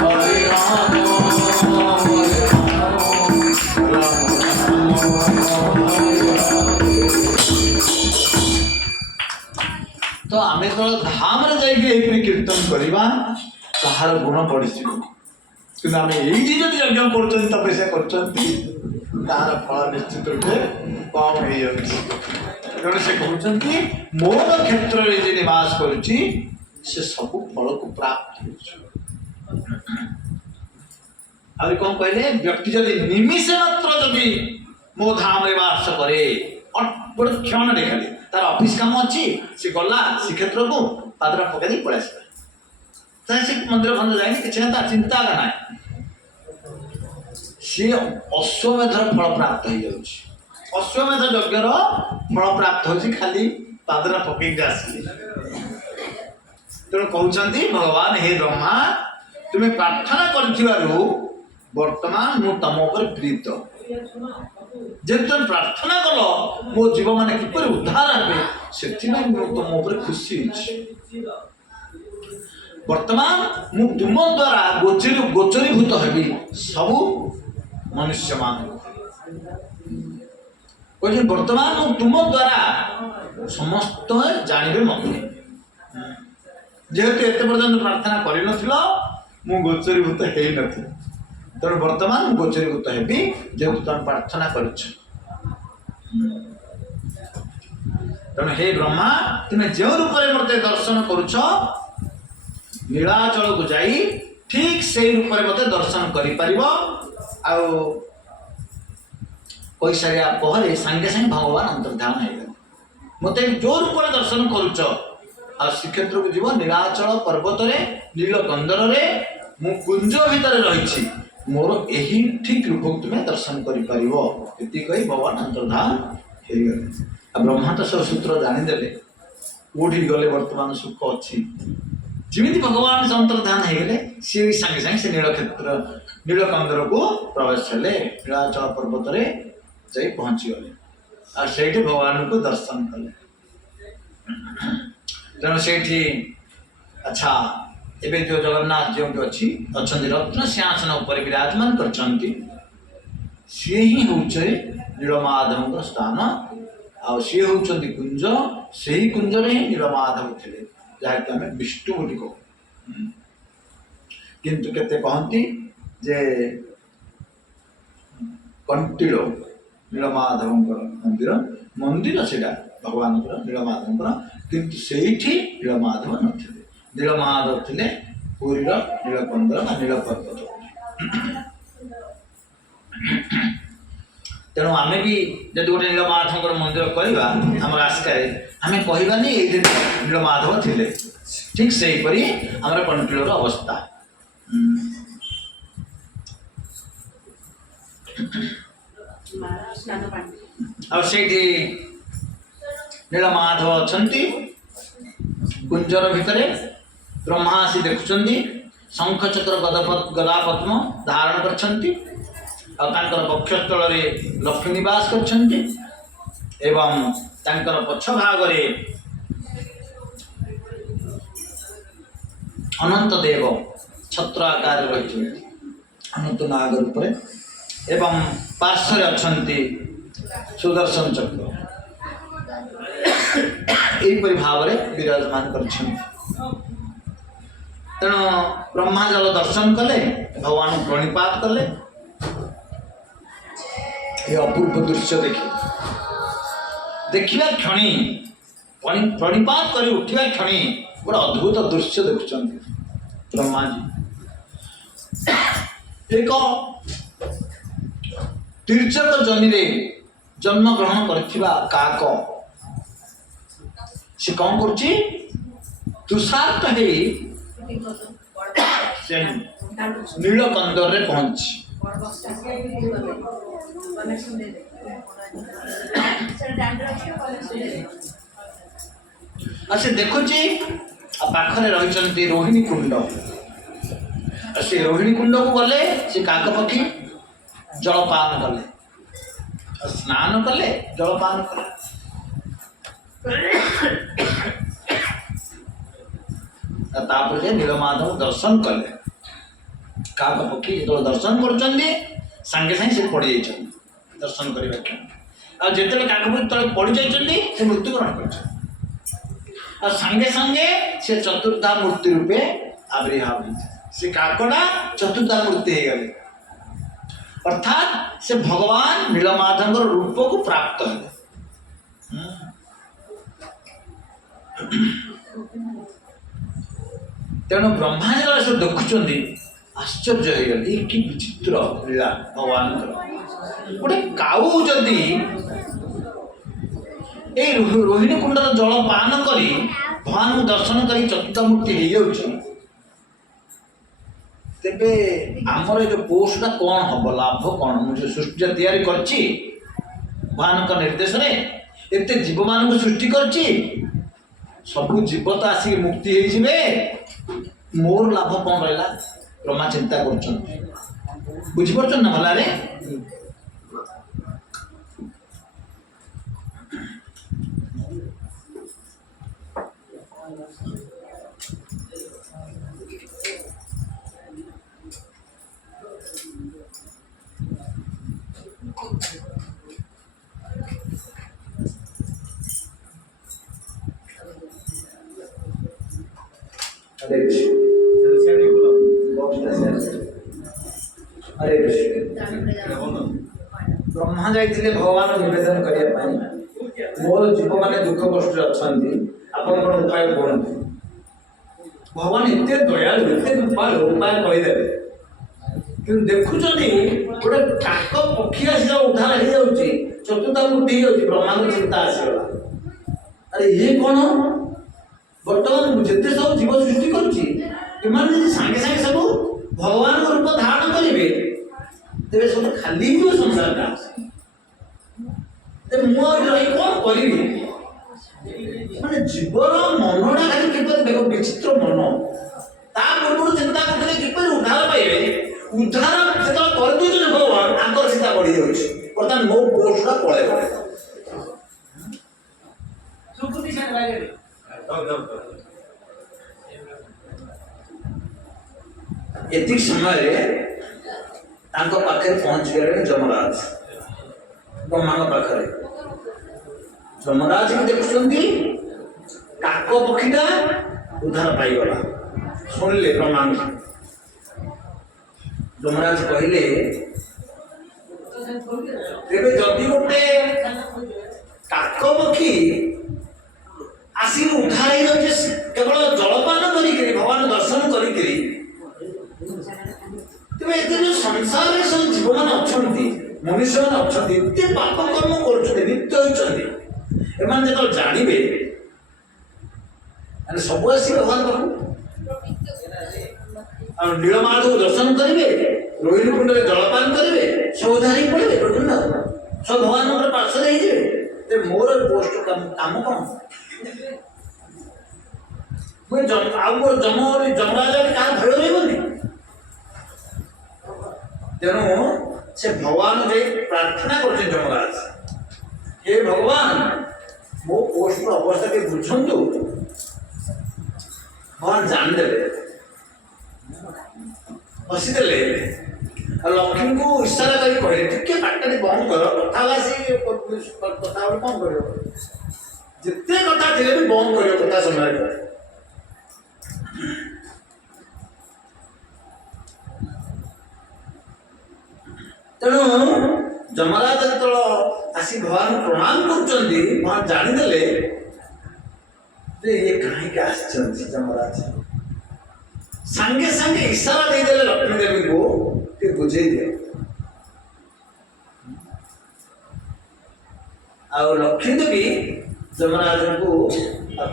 हरे राम तो आम जो धाम जाइए कीर्तन करवा ताहार गुण बढ़ी कि आम ये यज्ञ कर तपस्या कर फल निश्चित रूपे कम हो तेणु से कहते मोर क्षेत्र में निवास करुच्ची से सब फल को प्राप्त हो कौन कहले व्यक्ति जदि निमिषे मात्र जदि मो धाम में वास करे गोटे क्षण देखाली तार ऑफिस काम अच्छी से गला श्रीक्षेत्र को पादरा पकड़ पलि से मंदिर खंड जाए कि चिंता ना सी अश्वमेधर फल प्राप्त हो जाऊँ, अश्वमेध यज्ञर फल प्राप्त हो खाली पादरा पकड़ आसिले। तेणु कहते भगवान हे ब्रह्मा तुम्हें प्रार्थना वर्तमान मु तुम उपर प्रीत जेहेतु तुम प्रार्थना कल मो जीव मैंने किपर उद्धार हे से तुम उपर खुशी वर्तमान मु तुम द्वारा गोचरीभूत हेबी सबू मनुष्य मान वर्तमान मु तुम द्वारा समस्त जानवे मत जेहेतु एत पर्यंत प्रार्थना कर गोचरीभूत हो न तेणु वर्तमान गोचरीभूत हेबी जेहेतु तुम प्रार्थना कर। तेणु हे ब्रह्मा तुम्हें जो रूप में मत दर्शन करुच नीलाचल को जाई ठीक से रूप में मत दर्शन कर सारा पर सांगे सांगे भगवान अंतर्धान हो मत जो रूप में दर्शन करुच आ श्रीक्षेत्र को जीव नीलाचल पर्वत नीलकंदर मु कुंज भितर रही मोर यही ठीक रूप तुम्हें दर्शन कर भगवान अंतर्धान हो गए। ब्रह्मा तो सब सूत्र जानीदे कौटी गले वर्तमान सुख अच्छी जमी भगवान से अंतर्धान हो गए सी सांगे सांगे से नीलक्षेत्र नीलकंदर को प्रवेश हेले नीलाचल पर्वत जा पहुँची गले से भगवान को दर्शन कले। तेणु से अच्छा एवं जो जगन्नाथ जो अच्छी अच्छा रत्न सिंहासन उपर विराजमान कर सी ही हूँ नीलमाधव स्थान सी हूँ कुंज से ही कुंज ही नीलमाधव थे जहाँकि आम विष्णु बोली कहू किंतु केते कहती जे कंटिल नीलमाधव मंदिर मंदिर से भगवान नीलमाधव किंतु से नीलमाधव न नीलमाधव थे पुरी नीलकंदर नीलपर्वत। तेणु आम भी जब गोटे नीलमाधव मंदिर करवा आम आस्का आम कहबानी ये नीलमाधव थे ठीक से आम कंटिलर अवस्था। ଆଉ ସେଇଠି ନୀଳମାଧବ ଅଛନ୍ତି କୁଞ୍ଜର ଭିତରେ। ବ୍ରହ୍ମା ଆସି ଦେଖୁଛନ୍ତି ଶଙ୍ଖ ଚକ୍ର ଗଦା ପଦ୍ମ ଧାରଣ କରିଛନ୍ତି ଆଉ ତାଙ୍କର ବକ୍ଷସ୍ଥଳରେ ଲକ୍ଷ୍ମୀ ନିବାସ କରିଛନ୍ତି ଏବଂ ତାଙ୍କର ପଛ ଭାଗରେ ଅନନ୍ତ ଦେବ ଛତ୍ର ଆକାରରେ ରହିଛନ୍ତି ଅନନ୍ତ ନାଗ ରୂପରେ ଏବଂ ପାର୍ଶ୍ୱରେ ଅଛନ୍ତି ସୁଦର୍ଶନ ଚକ୍ର। ଏହିପରି ଭାବରେ ବିରାଜମାନ କରିଛନ୍ତି। ତେଣୁ ବ୍ରହ୍ମା ଜଳ ଦର୍ଶନ କଲେ, ଭଗବାନଙ୍କୁ ପ୍ରଣିପାତ କଲେ। ଏ ଅପୂର୍ବ ଦୃଶ୍ୟ ଦେଖିବା କ୍ଷଣି ପ୍ରଣିପାତ କରି ଉଠିବା କ୍ଷଣି ଗୋଟେ ଅଦ୍ଭୁତ ଦୃଶ୍ୟ ଦେଖୁଛନ୍ତି ବ୍ରହ୍ମାଜୀ। ଏକ ତୀର୍ଯକ ଜମିରେ ଜନ୍ମଗ୍ରହଣ କରିଥିବା କାକ ସେ କ'ଣ କରୁଛି? ତୁଷାର୍ତ ହେଇ ସେ ନୀଳକନ୍ଦରରେ ପହଞ୍ଚି ସେ ଦେଖୁଛି ପାଖରେ ରହିଛନ୍ତି ରୋହିଣୀ କୁଣ୍ଡ। ସେ ରୋହିଣୀ କୁଣ୍ଡକୁ ଗଲେ ସେ କାକ ପକ୍ଷୀ ଜଳପାନ କଲେ, ସ୍ନାନ କଲେ, ଜଳପାନ କଲେ। ତାପରେ ନୀଳମାଧବ ଦର୍ଶନ କଲେ। କାକ ପକ୍ଷୀ ଯେତେବେଳେ ଦର୍ଶନ କରୁଛନ୍ତି ସାଙ୍ଗେ ସାଙ୍ଗେ ସେ ପଡ଼ିଯାଇଛନ୍ତି ଦର୍ଶନ କରିବା ପାଇଁ। ଆଉ ଯେତେବେଳେ କାକ ପକ୍ଷୀ ତଳେ ପଡ଼ିଯାଇଛନ୍ତି ସେ ମୃତ୍ୟୁବରଣ କରିଛନ୍ତି। ଆଉ ସାଙ୍ଗେ ସାଙ୍ଗେ ସେ ଚତୁର୍ଦ୍ଧା ମୂର୍ତ୍ତି ରୂପେ ଆବିର୍ଭାବ ହେଇଛି। ସେ କାକଟା ଚତୁର୍ଦ୍ଧା ମୂର୍ତ୍ତି ହେଇଗଲେ, ଅର୍ଥାତ୍ ସେ ଭଗବାନ ନୀଳମାଧବଙ୍କର ରୂପକୁ ପ୍ରାପ୍ତ ହେଲେ। ତେଣୁ ବ୍ରହ୍ମା ଯେତେବେଳେ ସେ ଦେଖୁଛନ୍ତି ଆଶ୍ଚର୍ଯ୍ୟ ହେଇଗଲେ, କି ବିଚିତ୍ର ଲୀଳା ଭଗବାନଙ୍କର। ଗୋଟେ କାଉ ଯଦି ଏଇ ରୋହିଣୀ କୁଣ୍ଡର ଜଳ ପାନ କରି ଭଗବାନଙ୍କୁ ଦର୍ଶନ କରି ଚତୁର୍ଦ୍ଧା ମୂର୍ତ୍ତି ହେଇଯାଉଛି, ତେବେ ଆମର ଏ ଯୋଉ ପୋଷଟା କ'ଣ ହବ, ଲାଭ କ'ଣ? ମୁଁ ଯୋଉ ସୃଷ୍ଟିଟା ତିଆରି କରିଛି ଭଗବାନଙ୍କ ନିର୍ଦ୍ଦେଶରେ, ଏତେ ଜୀବମାନଙ୍କୁ ସୃଷ୍ଟି କରିଛି, ସବୁ ଜୀବ ତ ଆସିକି ମୁକ୍ତି ହେଇଯିବେ, ମୋର ଲାଭ କ'ଣ ରହିଲା? ବ୍ରହ୍ମା ଚିନ୍ତା କରୁଛନ୍ତି। ବୁଝିପାରୁଛନ୍ତି ନା ଭଲରେ? ବ୍ରହ୍ମା ଯାଇଥିଲେ ଭଗବାନ ନିବେଦନ କରିବା ପାଇଁ, ମୋର ଜୀବମାନେ ଦୁଃଖ କଷ୍ଟରେ ଅଛନ୍ତି, ଆପଣ କ'ଣ ଉପାୟ କୁହନ୍ତୁ। ଭଗବାନ ଏତେ ଦୟାଳୁ, ଏତେ ଉପାୟ କହିଦେବେ। କିନ୍ତୁ ଦେଖୁଛନ୍ତି ଗୋଟେ କାକ ପକ୍ଷୀ ଆସିଲା ଉଦ୍ଧାର ହେଇଯାଉଛି, ଚତୁର୍ଦ୍ଧା ମୂର୍ତ୍ତି ହେଇଯାଉଛି, ବ୍ରହ୍ମାଙ୍କ ଚିନ୍ତା ଆସିଗଲା। ଆରେ ଇଏ କ'ଣ? ବର୍ତ୍ତମାନ ଯେତେ ସବୁ ଜୀବ ସୃଷ୍ଟି କରୁଛି, ଏମାନେ ଯଦି ସାଙ୍ଗେ ସାଙ୍ଗେ ସବୁ ଭଗବାନଙ୍କ ରୂପ ଧାରଣ କରିବେ, ତେବେ ସବୁ ଖାଲି ହେଇଯିବ ସଂସାରଟା। ମୁଁ ଆଉ ରହି କ'ଣ କରିବି? ମାନେ ଜୀବର ମନଟା ଖାଲି କିପରି, ଦେଖ ବିଚିତ୍ର ମନ। ତା ପୂର୍ବରୁ ଚିନ୍ତା କରୁଥିଲେ କିପରି ଉଦ୍ଧାର ପାଇବେ। ଉଦ୍ଧାର ଯେତେବେଳେ କରିଦେଉଛନ୍ତି ଭଗବାନ, ତାଙ୍କର ଚିନ୍ତା ବଢ଼ିଯାଉଛି। ବର୍ତ୍ତମାନ ମୋ ପୋଷ୍ଟଟା ପଳେଇବ। ଏତିକି ସମୟରେ ତାଙ୍କ ପାଖରେ ପହଞ୍ଚିଗଲେଣି ଯମରାଜ, ବ୍ରହ୍ମାଙ୍କ ପାଖରେ। ଯମରାଜ ଦେଖୁଛନ୍ତି କାକ ପକ୍ଷୀଟା ଉଦ୍ଧାର ପାଇଗଲା। ଶୁଣିଲେ ବ୍ରହ୍ମାଙ୍କ। ଯମରାଜ କହିଲେ, ତେବେ ଯଦି ଗୋଟେ କାକ ପକ୍ଷୀ ଆସିକି ଉଦ୍ଧାର ହେଇଯାଉଛି କେବଳ ଜଳପାନ କରିକିରି, ଭଗବାନ ଦର୍ଶନ କରିକିରି, ତେବେ ଏତେ ଯୋଉ ସଂସାରରେ ସବୁ ଜୀବମାନେ ଅଛନ୍ତି, ମନୁଷ୍ୟମାନେ ଅଛନ୍ତି, ଏତେ ପାପ କର୍ମ କରୁଛନ୍ତି, ଲିପ୍ତ ହେଉଛନ୍ତି, ଏମାନେ ଯେତେବେଳେ ଜାଣିବେ, ମାନେ ସବୁ ଆସିବେ ଭଗବାନ ପାଖକୁ। ଆଉ ନୀଳମାଧବଙ୍କୁ ଦର୍ଶନ କରିବେ, ରୋହିଣୀ କୁଣ୍ଡରେ ଜଳପାନ କରିବେ, ସବୁ ଉଦ୍ଧାର ହେଇକି ପଳେଇବେ। सब भगवान पार्षद हो मोर पोस्ट काम कौन मुझे मोर जमराज क्या भय रही तेणु से भगवान जे प्रार्थना कर जमराज हे भगवान मो पोस्ट अवस्था के बुझु भगवान जानदे हसीदे लक्ष्मी को इशारा कर कहले टिके पाटने बंद कर कथा कथा कौन कर जिते कथा थे भी बंद कर कथा समय तेणु जमराज जो आसी भगवान प्रणाम कर जानीदे ये कहीं जमराज सांगे सांगे इशारा देदे लक्ष्मी देवी को बुझे दिए आ लक्ष्मी देवी जमराज को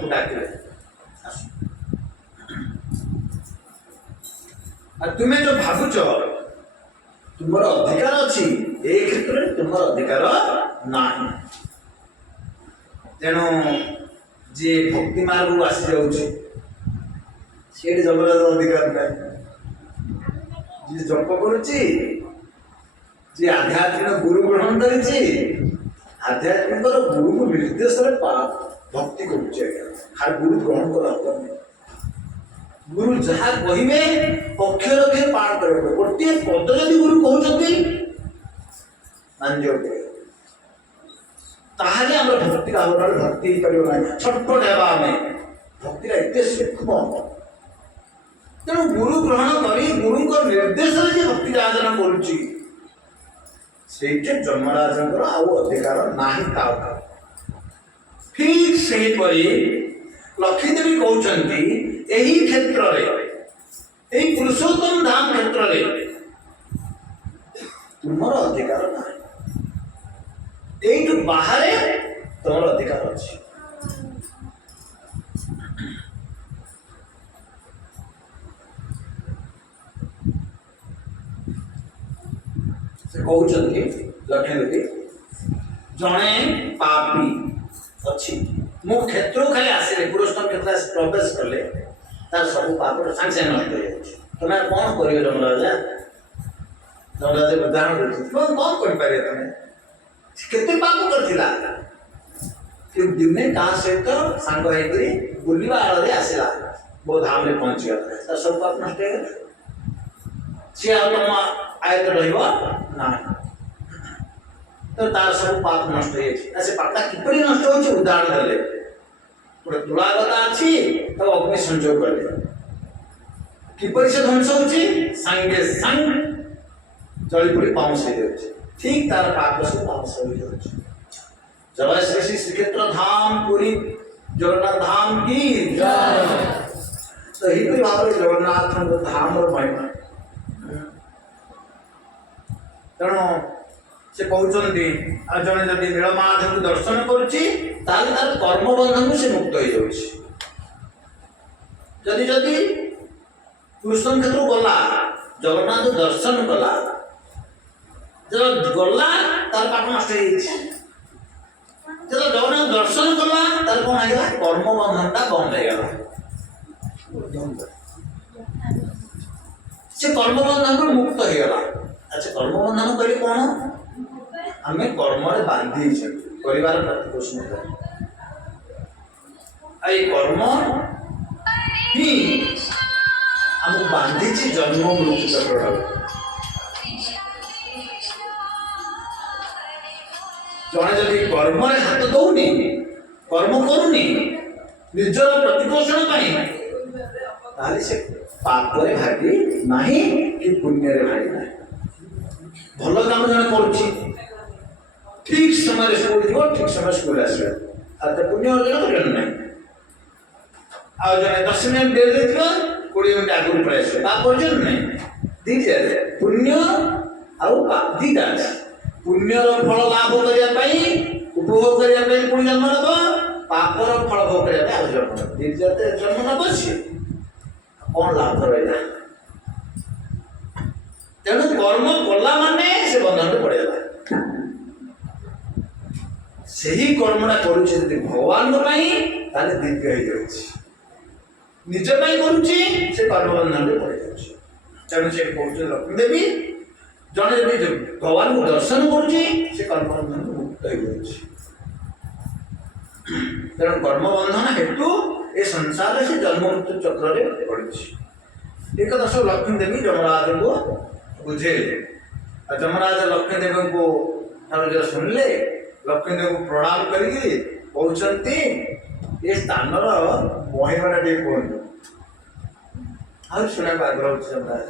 डाकिले तुम्हें जो भावुच तुमर अधिकार अच्छी ए क्षेत्र में तुमर अधिकार ना तेणु जी भक्ति मार्ग को आसी जाऊँगी जमराज अधिकार ना जी जप करुच्ची जी आध्यात्मिक गुरु ग्रहण करी आध्यात्मिक गुरु को निर्देश भक्ति करुच्चे हर गुरु ग्रहण कर गुरु जहाँ कहे अक्षर अक्षर पाठ कर गोटे पद जदि गुरु कहते ताहले आम भक्ति भावना भक्ति कर छटपट है भक्ति एत सूक्ष्म तेणु गुरु ग्रहण कर गुरु निर्देश से भक्ति आराधना करुच्ची जमराज अधिकार ना ठीक से लक्ष्मी देवी कहते यही क्षेत्र में पुरुषोत्तम धाम क्षेत्र में तुमर अधिकार ना यू बाहर तुम अधिकार अच्छी कहते लक्ष्मी देवी जड़े पापी अच्छी मो क्षेत्र खाली आसिले पुरुषोत्तम क्षेत्र प्रवेश कले तार सब पाप सांगे सांगे नष्ट हो जाए तुम्हें कौन कर जमराज उदाहरण कौन कर केते पाप करथिला कि दिने का सहित सांग होई बुलवा आले आसिला वो धाम में पहुंच गया तार सब पाप नष्ट हो गया से तुम आयत रहिबो ना तो तार सब पाप नष्ट हो से पापटा किपरि नष्ट हो उदाहरण देले गोटे तुलागता अच्छी तो अग्नि संयोग कले किपरि से ध्वंस होची सांगे सांग जली पड़ी पाउंस हो जाए ठीक तार पाप से पाउंस हो जाए जब श्री श्री श्रीक्षेत्र धाम पुरी जगन्नाथ धाम की तो ही भाव जगन्नाथ धाम महिमा तेणु से कहते जड़े जदि नीलमाधव को दर्शन करुच्ची तार कर्म बंधन से मुक्त हो जदि जदि पुरुषोत्तम क्षेत्र गला जगन्नाथ दर्शन कला जब गला तार पाप नष्ट हो जब जगन्नाथ दर्शन कला तार कौन है कर्म बंधन टा बंद हो से कर्म बंधन मुक्त हो गला अच्छा कर्म बंधन कहले कौन आम कर्म बांधी परिवार प्रतिपोषण कर्म ही आमको बांधी जन्म मृत्यु चक्र जड़े जदि कर्म हाथ दौनी कर्म करूनी निजर प्रतिपोषण से पापरे भागी नहीं कि पुण्य भागी ना भल काम जन कर ठीक समय स्कूल जीव ठीक समय स्कूल आस पुण्य अर्जन कर ना जन 10 मिनट डेरी 20 मिनट आगुरी पड़े आसन नहीं दीटा पुण्य आईटा पुण्यर फल लाभ करने उपभोग करने पुण्य जन्म नब पापर फल भोग करने आज जन्म दीटा जन्म नब सी कौन लाभ रहा तेणु कर्म कला माने से बंधन पड़ेगा ସେହି କର୍ମଟା କରୁଛି ଯଦି ଭଗବାନଙ୍କ ପାଇଁ ତାହେଲେ ଦିବ୍ୟ ହେଇଯାଉଛି। ନିଜ ପାଇଁ କରୁଛି ସେ କର୍ମବନ୍ଧନରେ ପଡ଼ିଯାଉଛି। ତେଣୁ ସେ କହୁଛନ୍ତି ଲକ୍ଷ୍ମୀ ଦେବୀ ଜଣେ ଯଦି ଭଗବାନଙ୍କୁ ଦର୍ଶନ କରୁଛି ସେ କର୍ମବନ୍ଧନରୁ ମୁକ୍ତ ହେଇଯାଉଛି। ତେଣୁ କର୍ମବନ୍ଧନ ହେତୁ ଏ ସଂସାରରେ ସେ ଜନ୍ମ ମୃତ୍ୟୁ ଚକ୍ରରେ ପଡ଼ିଛି। ଏକ ଦଶ ଲକ୍ଷ୍ମୀ ଦେବୀ ଯମରାଜଙ୍କୁ ବୁଝେଇଲେ। ଆଉ ଯମରାଜ ଲକ୍ଷ୍ମୀ ଦେବୀଙ୍କୁ ଠାରୁ ଯେତେବେଳେ ଶୁଣିଲେ ଲକ୍ଷ୍ମୀ ଦେବୀଙ୍କୁ ପ୍ରଣାମ କରିକି କହୁଛନ୍ତି ଏ ସ୍ଥାନର ମହିମାଟା ଟିକେ କୁହନ୍ତୁ। ଆହୁରି ଶୁଣିବାକୁ ଆଗ୍ରହ ହେଉଛି ଯମରାଜ,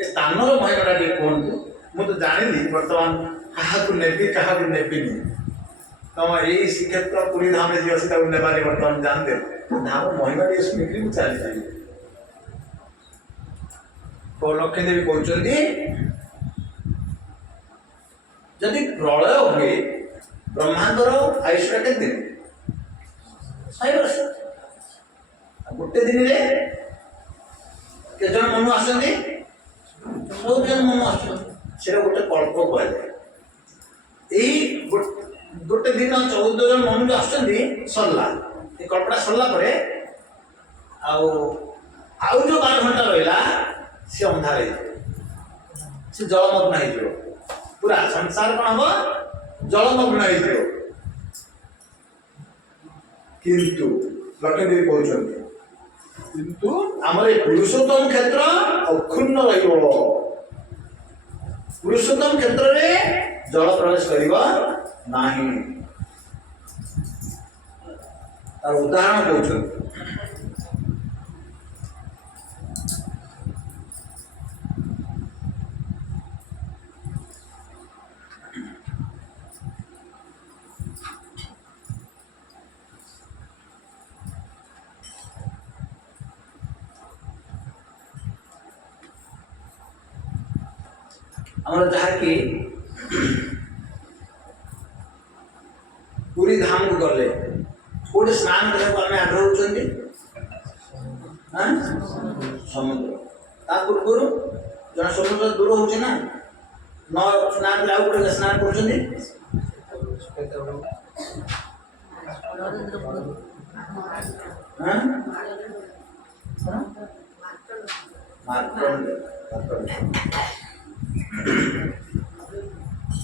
ଏ ସ୍ଥାନର ମହିମାଟା ଟିକେ କୁହନ୍ତୁ। ମୁଁ ତ ଜାଣିଲି ବର୍ତ୍ତମାନ କାହାକୁ ନେବି ନେବିନି। ତମ ଏଇ ଶ୍ରୀକ୍ଷେତ୍ର ପୁରୀ ଧାମରେ ଯିଏ ଅଛି ତାକୁ ନେବାନି ବର୍ତ୍ତମାନ ଜାଣିଦେଲେ ଧାମ ମହିମା ଟିକେ ଶୁଣିକି ମୁଁ ଚାଲିଯିବି। ଲକ୍ଷ୍ମୀ ଦେବୀ କହୁଛନ୍ତି ଯଦି ପ୍ରଳୟ ହୁଏ ବ୍ରହ୍ମାଙ୍କର ଆୟୁଷଟା କେତେ ଦିନ? 100 ବର୍ଷ। ଗୋଟେ ଦିନରେ କେତେ ଜଣ ମନୁ ଆସନ୍ତି? 100 ଜଣ ମନୁ ଆସୁଛନ୍ତି। ସେଟା ଗୋଟେ କଳ୍ପ କୁହାଯାଏ। ଏଇ ଗୋଟେ ଦିନ 14 ଜଣ ମନୁ ଆସୁଛନ୍ତି ସରିଲା। ଏ କଳ୍ପଟା ସରିଲା ପରେ ଆଉ ଯୋଉ 12 ଘଣ୍ଟା ରହିଲା ସେ ଅନ୍ଧାର ହେଇଯିବ, ସେ ଜଳମଗ୍ନ ହେଇଯିବ। ପୁରା ସଂସାର କ'ଣ ହବ? ଜଳମଗ୍ନ ହେଇଯିବ। କିନ୍ତୁ ଲକ୍ଷ୍ମୀ ଦେବୀ କହୁଛନ୍ତି କିନ୍ତୁ ଆମର ଏ ପୁରୁଷୋତ୍ତମ କ୍ଷେତ୍ର ଅକ୍ଷୁଣ୍ଣ ରହିବ। ପୁରୁଷୋତ୍ତମ କ୍ଷେତ୍ରରେ ଜଳ ପ୍ରବେଶ କରିବ ନାହିଁ। ତାର ଉଦାହରଣ କହୁଛନ୍ତି। ଆମର ଯାହାକି ପୁରୀ ଧାମକୁ ଗଲେ କୋଉଠି ସ୍ନାନ କରିବାକୁ ଆମେ ଆଗ୍ରହ ହେଉଛନ୍ତି? ସମୁଦ୍ର। ତା ପୂର୍ବରୁ ଜଣେ ସମୁଦ୍ର ଦୂର ହଉଛି ନା, ନ ସ୍ନାନ କଲେ ଆଉ ଗୋଟେ ସ୍ନାନ କରୁଛନ୍ତି।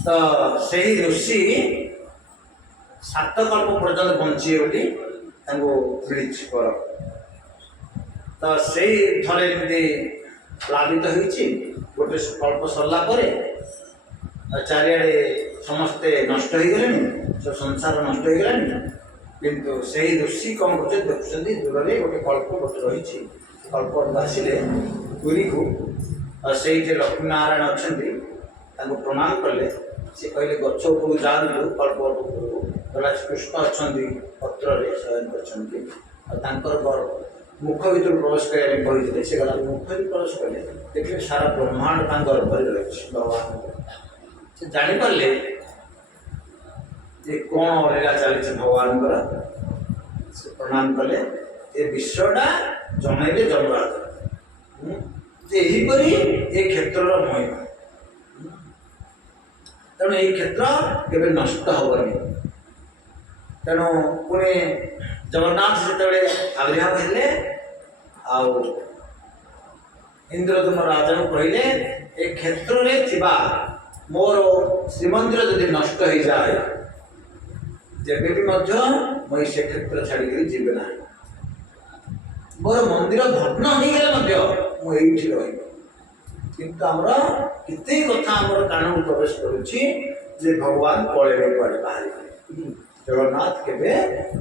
ତ ସେହି ଋଷି 7 କଳ୍ପ ପର୍ଯ୍ୟନ୍ତ ବଞ୍ଚିବେ ବୋଲି ତାଙ୍କୁ ମିଳିଛି ବର। ତ ସେଇ ଥରେ ଏମିତି ପ୍ଲାବିତ ହେଇଛି। ଗୋଟେ କଳ୍ପ ସରିଲା ପରେ ଚାରିଆଡ଼େ ସମସ୍ତେ ନଷ୍ଟ ହେଇଗଲେଣି, ସବୁ ସଂସାର ନଷ୍ଟ ହେଇଗଲାଣି। କିନ୍ତୁ ସେହି ଋଷି କ'ଣ କରୁଛନ୍ତି ଦେଖୁଛନ୍ତି ଦୂରରେ ଗୋଟେ କଳ୍ପ ଗୋଟେ ରହିଛି। କଳ୍ପକୁ ଆସିଲେ ପୁରୀକୁ ଆଉ ସେଇଠି ଲକ୍ଷ୍ମୀନାରାୟଣ ଅଛନ୍ତି ତାଙ୍କୁ ପ୍ରଣାମ କଲେ। ସେ କହିଲେ ଗଛ ଉପରକୁ ଯାଆନ୍ତୁ, କଳ୍ପ ଉପରକୁ ଗଲା। କୃଷ୍ଣ ଅଛନ୍ତି ପତ୍ରରେ ଶୟନ କରିଛନ୍ତି ଆଉ ତାଙ୍କର ମୁଖ ଭିତରୁ ପ୍ରବେଶ କରିବା ପାଇଁ କହିଥିଲେ। ସେ ଗଲା ମୁଖ ଭିତରୁ ପ୍ରବେଶ କଲେ, ଦେଖିଲେ ସାରା ବ୍ରହ୍ମାଣ୍ଡ ତାଙ୍କ ଗର୍ଭରେ ରହିଛି ଭଗବାନ। ସେ ଜାଣିପାରିଲେ ଯେ କ'ଣ ଅଲଗା ଚାଲିଛି ଭଗବାନଙ୍କର। ସେ ପ୍ରଣାମ କଲେ, ଏ ବିଶ୍ୱଟା ଜଣେଇଲେ ଯମରାଜ ଯେ ଏହିପରି ଏ କ୍ଷେତ୍ରର ମହିମା। ତେଣୁ ଏଇ କ୍ଷେତ୍ର କେବେ ନଷ୍ଟ ହବନି। ତେଣୁ ପୁଣି ଜଗନ୍ନାଥ ଯେତେବେଳେ ଆବିର୍ଭାବ ହେଲେ ଆଉ ଇନ୍ଦ୍ରଦ୍ୟୁମ୍ନ ରାଜାଙ୍କୁ କହିଲେ ଏ କ୍ଷେତ୍ରରେ ଥିବା ମୋର ଶ୍ରୀମନ୍ଦିର ଯଦି ନଷ୍ଟ ହେଇଯାଏ ଯେବେ ବି ମଧ୍ୟ ମୁଁ ସେ କ୍ଷେତ୍ର ଛାଡ଼ିକରି ଯିବେ ନାହିଁ। ମୋର ମନ୍ଦିର ଭଗ୍ନ ହେଇଗଲେ ମଧ୍ୟ ମୁଁ ଏଇଠି ରହିବି। କିନ୍ତୁ ଆମର କେତେ କଥା ଆମର କାନକୁ ପ୍ରବେଶ କରୁଛି ଯେ ଭଗବାନ ପଳେଇବେ କୁଆଡ଼େ ବାହାରିବେ। ଜଗନ୍ନାଥ କେବେ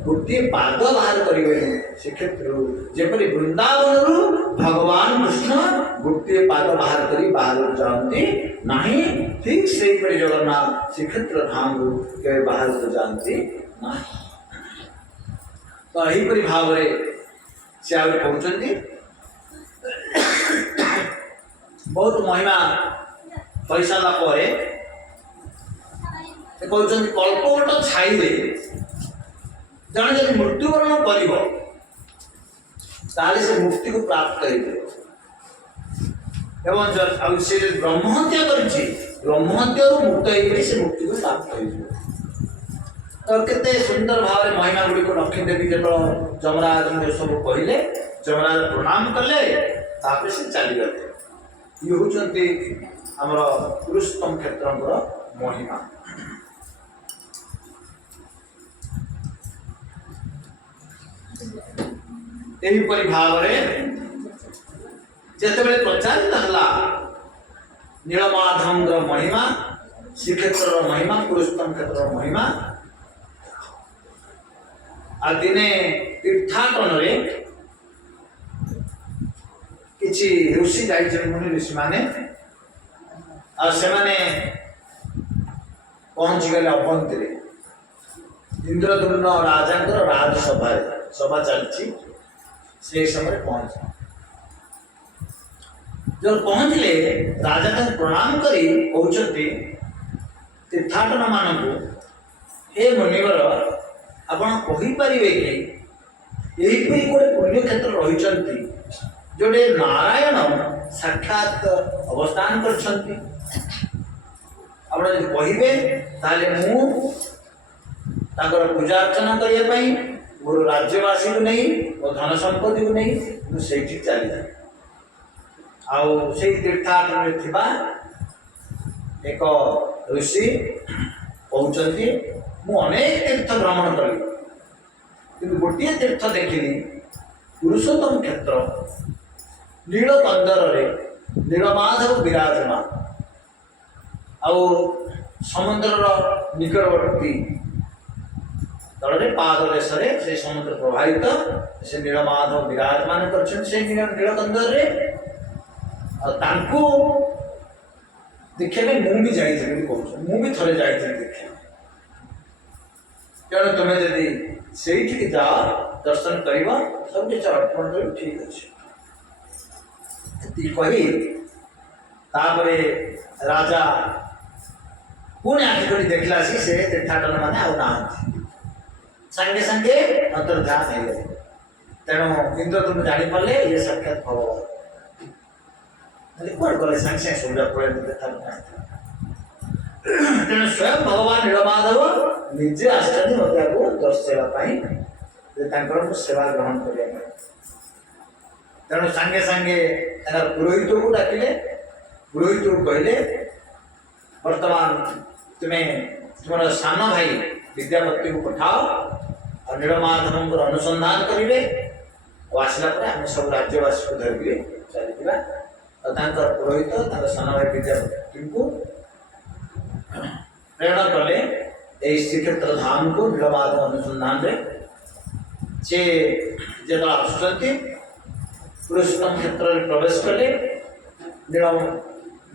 ଗୋଟିଏ ପାଦ ବାହାର କରିବେନି ଶ୍ରୀକ୍ଷେତ୍ରରୁ। ଯେପରି ବୃନ୍ଦାବନରୁ ଭଗବାନ କୃଷ୍ଣ ଗୋଟିଏ ପାଦ ବାହାର କରି ବାହାରକୁ ଯାଆନ୍ତି ନାହିଁ, ଠିକ୍ ସେହିପରି ଜଗନ୍ନାଥ ଶ୍ରୀକ୍ଷେତ୍ର ଧାମରୁ କେବେ ବାହାରକୁ ଯାଆନ୍ତି ନାହିଁ। ତ ଏହିପରି ଭାବରେ ସେ ଆହୁରି କହୁଛନ୍ତି ବହୁତ ମହିମା କହିସାରିଲା ପରେ ସେ କହୁଛନ୍ତି କଳ୍ପବଟ ଛାଇରେ ଜଣେ ଯଦି ମୃତ୍ୟୁବରଣ କରିବ ତାହେଲେ ସେ ମୁକ୍ତିକୁ ପ୍ରାପ୍ତ ହେଇଯିବ। ଏବଂ ଆଉ ସେ ଯଦି ବ୍ରହ୍ମହତ୍ୟା କରିଛି ବ୍ରହ୍ମହତ୍ୟାରୁ ମୁକ୍ତ ହେଇକରି ସେ ମୁକ୍ତିକୁ ପ୍ରାପ୍ତ ହେଇଯିବ। ତ तो केते सुंदर भाव में महिमा गुड़ी को लक्ष्मी देवी जब जमराज सब कहले जमराज प्रणाम कले तापर से चली गले ये होचंती हमर पुरुषोत्तम क्षेत्र महिमा एहीपरि भाव जिते प्रचारित हला नीलमाधव महिमा श्रीक्षेत्र महिमा पुरुषोत्तम क्षेत्र महिमा आ दिने तीर्थाटन किछि ऋषि जाइछन मुनि ऋषि माने आ सेमाने पहुंच गले अवंती इंद्रदुम्न राजा राजसभा सभा चलती से समय पहुंच जब पहुंचले राजा तक प्रणाम करी कहते तीर्थाटन मानक हे मुनिवर आपण कहीपर कि यहीपरि गोटे पुण्य क्षेत्र रही जोटे नारायण साक्षात अवस्थान करछंती आपण यदि कहिबे ताले मु ताकर पूजा अर्चना करने पाई मोर राज्यवासी को नहीं और धन संपत्ति को नहीं मुझे चली जाए आउ से तीर्थाटन थिबा एक ऋषि कहते मु अनेक तीर्थ भ्रमण करी कि गोटे तीर्थ देखिली पुरुषोत्तम क्षेत्र नीलकंदर नीलमाधव विराजमान आउ समुद्र निकटवर्ती तले पाद देश से समुद्र प्रभावित से नीलमाधव विराजमान कर नीलकंदर देखिए मुझे भी जाइए मुझे थोड़े जाइए देखिए तेणु तुम्हें यदि से जाओ दर्शन कर सब किसी अर्पण कर ठीक अच्छे कही तापरे राजा पुणी आखि कर देखला से तीर्थाटन मैंने आउ ना संगे संगे अंतर्धान हो गए तेणु इंद्र तुम जापारे ये साक्षात भगवान कौन गले संगे संगे सूर्य पड़े तेणु स्वयं भगवान नीलमाधव निजे आसछन्ति मते को दर्शाइबा सेवा ग्रहण करने तेणु संगे संगे पुरोहित को डाकिले पुरोहित को कहले वर्तमान तुम्हें तुम सान भाई विद्यापति को पठाओ और नीलमाधव अनुसंधान करेंगे और आसला आम सब राज्यवासी को धरिके चलता और पुरोहित सान भाई विद्यापति को प्रेरणा कले श्रीक्षेत्र धाम को नीलमाधव अनुसंधान से जो आसुँच पुरुषोत्तम क्षेत्र में प्रवेश कले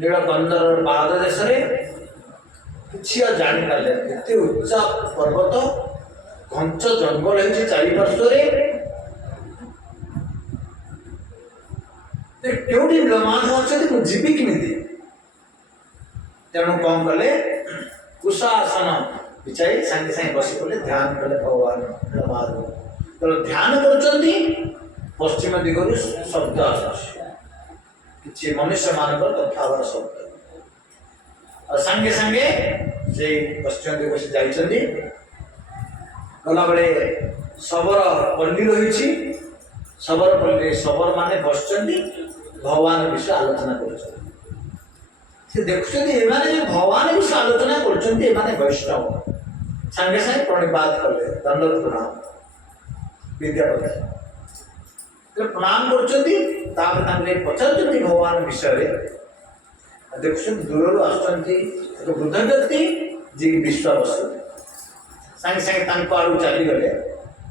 नीलकंदर पाद देश कि जापारे एत उच्चा पर्वत घंच जंगल हो चारिपार्श्वे क्योंकि नीलमाधव अच्छा मुझे जीवी कमी तेणु कौन कले कुशासन बिछाई सागे सागे बस पड़े ध्यान कले भगवान नीलमाधव तो ध्यान कर पश्चिम दिगरु शब्द कि मनुष्य मान कथावार शब्द और संगे संगे से पश्चिम दिग से जाइए गला बेले शबर पल्ली रही शबर पल्ली शबर माने बस भगवान विषय आलोचना कर देखुं भगवान विषय आलोचना कर वैष्णव संगे संगे प्रणिपात कले दंड प्रणाम विद्यापति प्रणाम कर पचार भगवान विषय देखुं दूर आसुँच एक वृद्ध व्यक्ति जी विश्वास सागे सागे आड़ चलीगले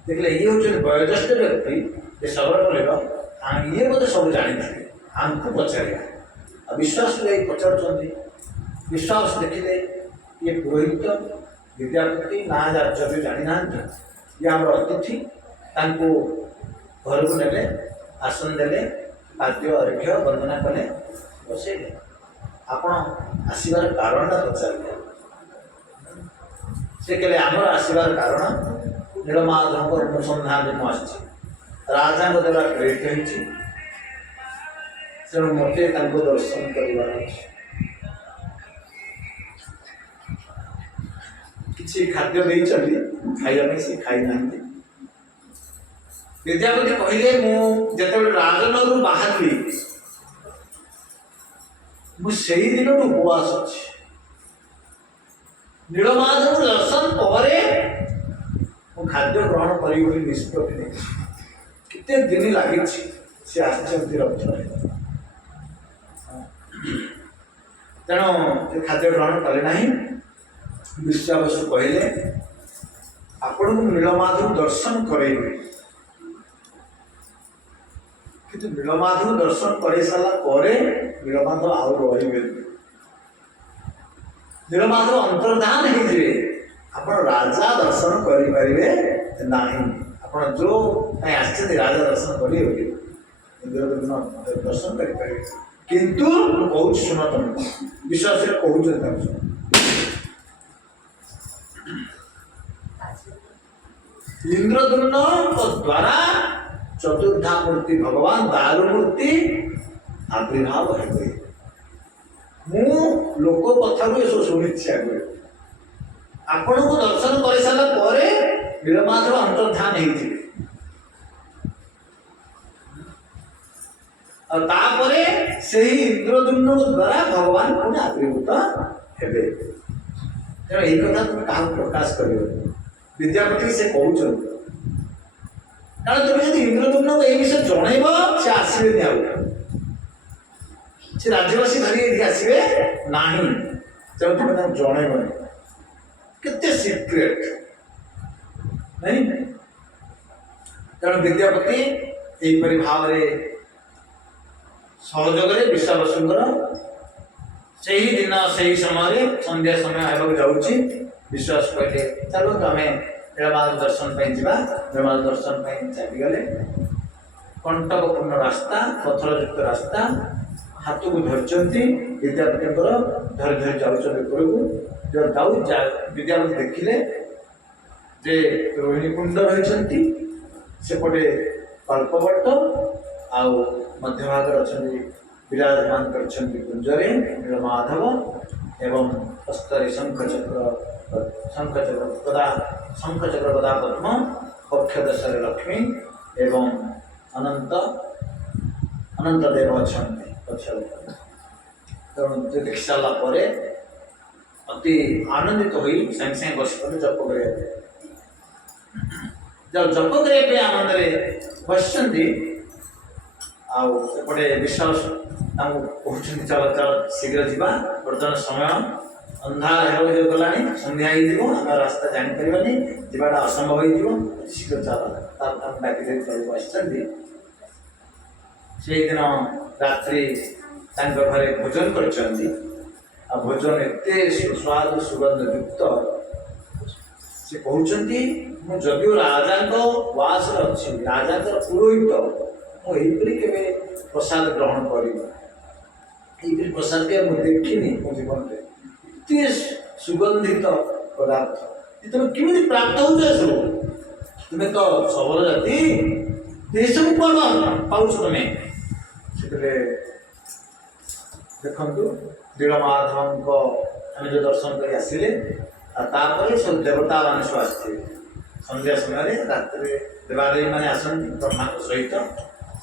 देखले ये हूँ वयोज्येष्ठ व्यक्ति ये सबर पड़े ये मत सब जानी आमको पचार विश्वास पचार विश्वास देखिले ये पुरोहित विद्यापति ना राज्य जानी ना ये आम अतिथि घर को ने आसन देले खाद्य अर्घ्य वंदना कले बसैले आपण आसबार कारण पचारे से कहले आमर आसबार कारण नीलमाधव अनुसंधान में आसी राजा द्वारा प्रेरित होती मत दर्शन कर से खाद्य देइछथि खाइया में से खाइ नांती विद्यापति कहले मु जेतेबेले राजनगरु बाहरली मु सेही दिन उपवास अछि नीलमाधव दर्शन परे मु खाद्य ग्रहण करी बोली निष्पत्ति नहीं कितने दिन लगी से आश्चर्य रक्षण तेणु खाद्य ग्रहण कले ना विश्वास कहले आपण को नीलमाधव दर्शन करेबे किंतु नीलमाधव दर्शन कर सारा नीलमाधव आउ रही नीलमाधव अंतर्धान हो आप राजा दर्शन करें ना आप जो आश्चर्य राजा दर्शन करेंगे दर्शन करें किंतु कहूँ शुण तुम विश्वास कहूँ इंद्रद्युम्न द्वारा चतुर्धा मूर्ति भगवान दारु मूर्ति आविर्भाव है मु लोक कथा को सब शुणी आगे आपण को दर्शन कर सारा नीलमाधव अंतर्धान होती तापरे से इंद्रद्युम्न द्वारा भगवान पुणी आविर्भूत हेबे तेणु यही कथा तुम क्या प्रकाश कर विद्यापति से कहते कारण तुम यदि इंद्रद्युम्न को यह विषय जनइब से आसबे से राज्यवासी धरिक आसबे ना तेणु तुम जनइब केते सिक्रेट नहीं तेणु विद्यापति यहीपरि भाव सहयोग विश्वावसुंकर से ही दिन से ही समय संध्या समय आवाक जाऊँगी विश्वास कहले चलो आम नीलमाधव दर्शन नीलमाधव दर्शन चलीगले कंटकपूर्ण रास्ता पथरयुक्त रास्ता हाथ को धरती विद्यापति धरी धरी जाऊँ जो जाऊ विद्यापति देखिले जे रोहिणी कुंड रही सेपटे कल्पवट आउ मध्यभाग अच्छा विराजमान करछन्ति कुंजरे नीलमाधव एवं हस्तरे शंखचक्र गदा पद्म पक्षदशरे लक्ष्मी एवं अनंत देव अच्छा तेणु देख सारा अति आनंदित हो सागे सागे बस पड़े जप करें जब जप करने आनंद बसती आपटे विश्वास कहते चल चल शीघ्र जा बर्तमान समय अंधार होगला संध्या हो आम रास्ता जापर जाटा असंभव हो शीघ्र चल डाक आसती से दिन रात्रि घरे भोजन कर भोजन एत सुस्वाद सुगंध युक्त से कहते जदिव राजा वास अच्छी राजा पुरोहित मुझे के प्रसाद ग्रहण कर प्रसाद के मुझे देखनी मो जीवन में इतने सुगंधित पदार्थ तुम किमी प्राप्त हो सब तुम्हें तो सबल जाति सब कौन पाच तुम्हें से देखु नीलमाधव आम जो दर्शन कर आसिले सब देवता मान सब आसते संध्या समय रात्रि देवादेवी मैंने आसती ब्रह्मा सहित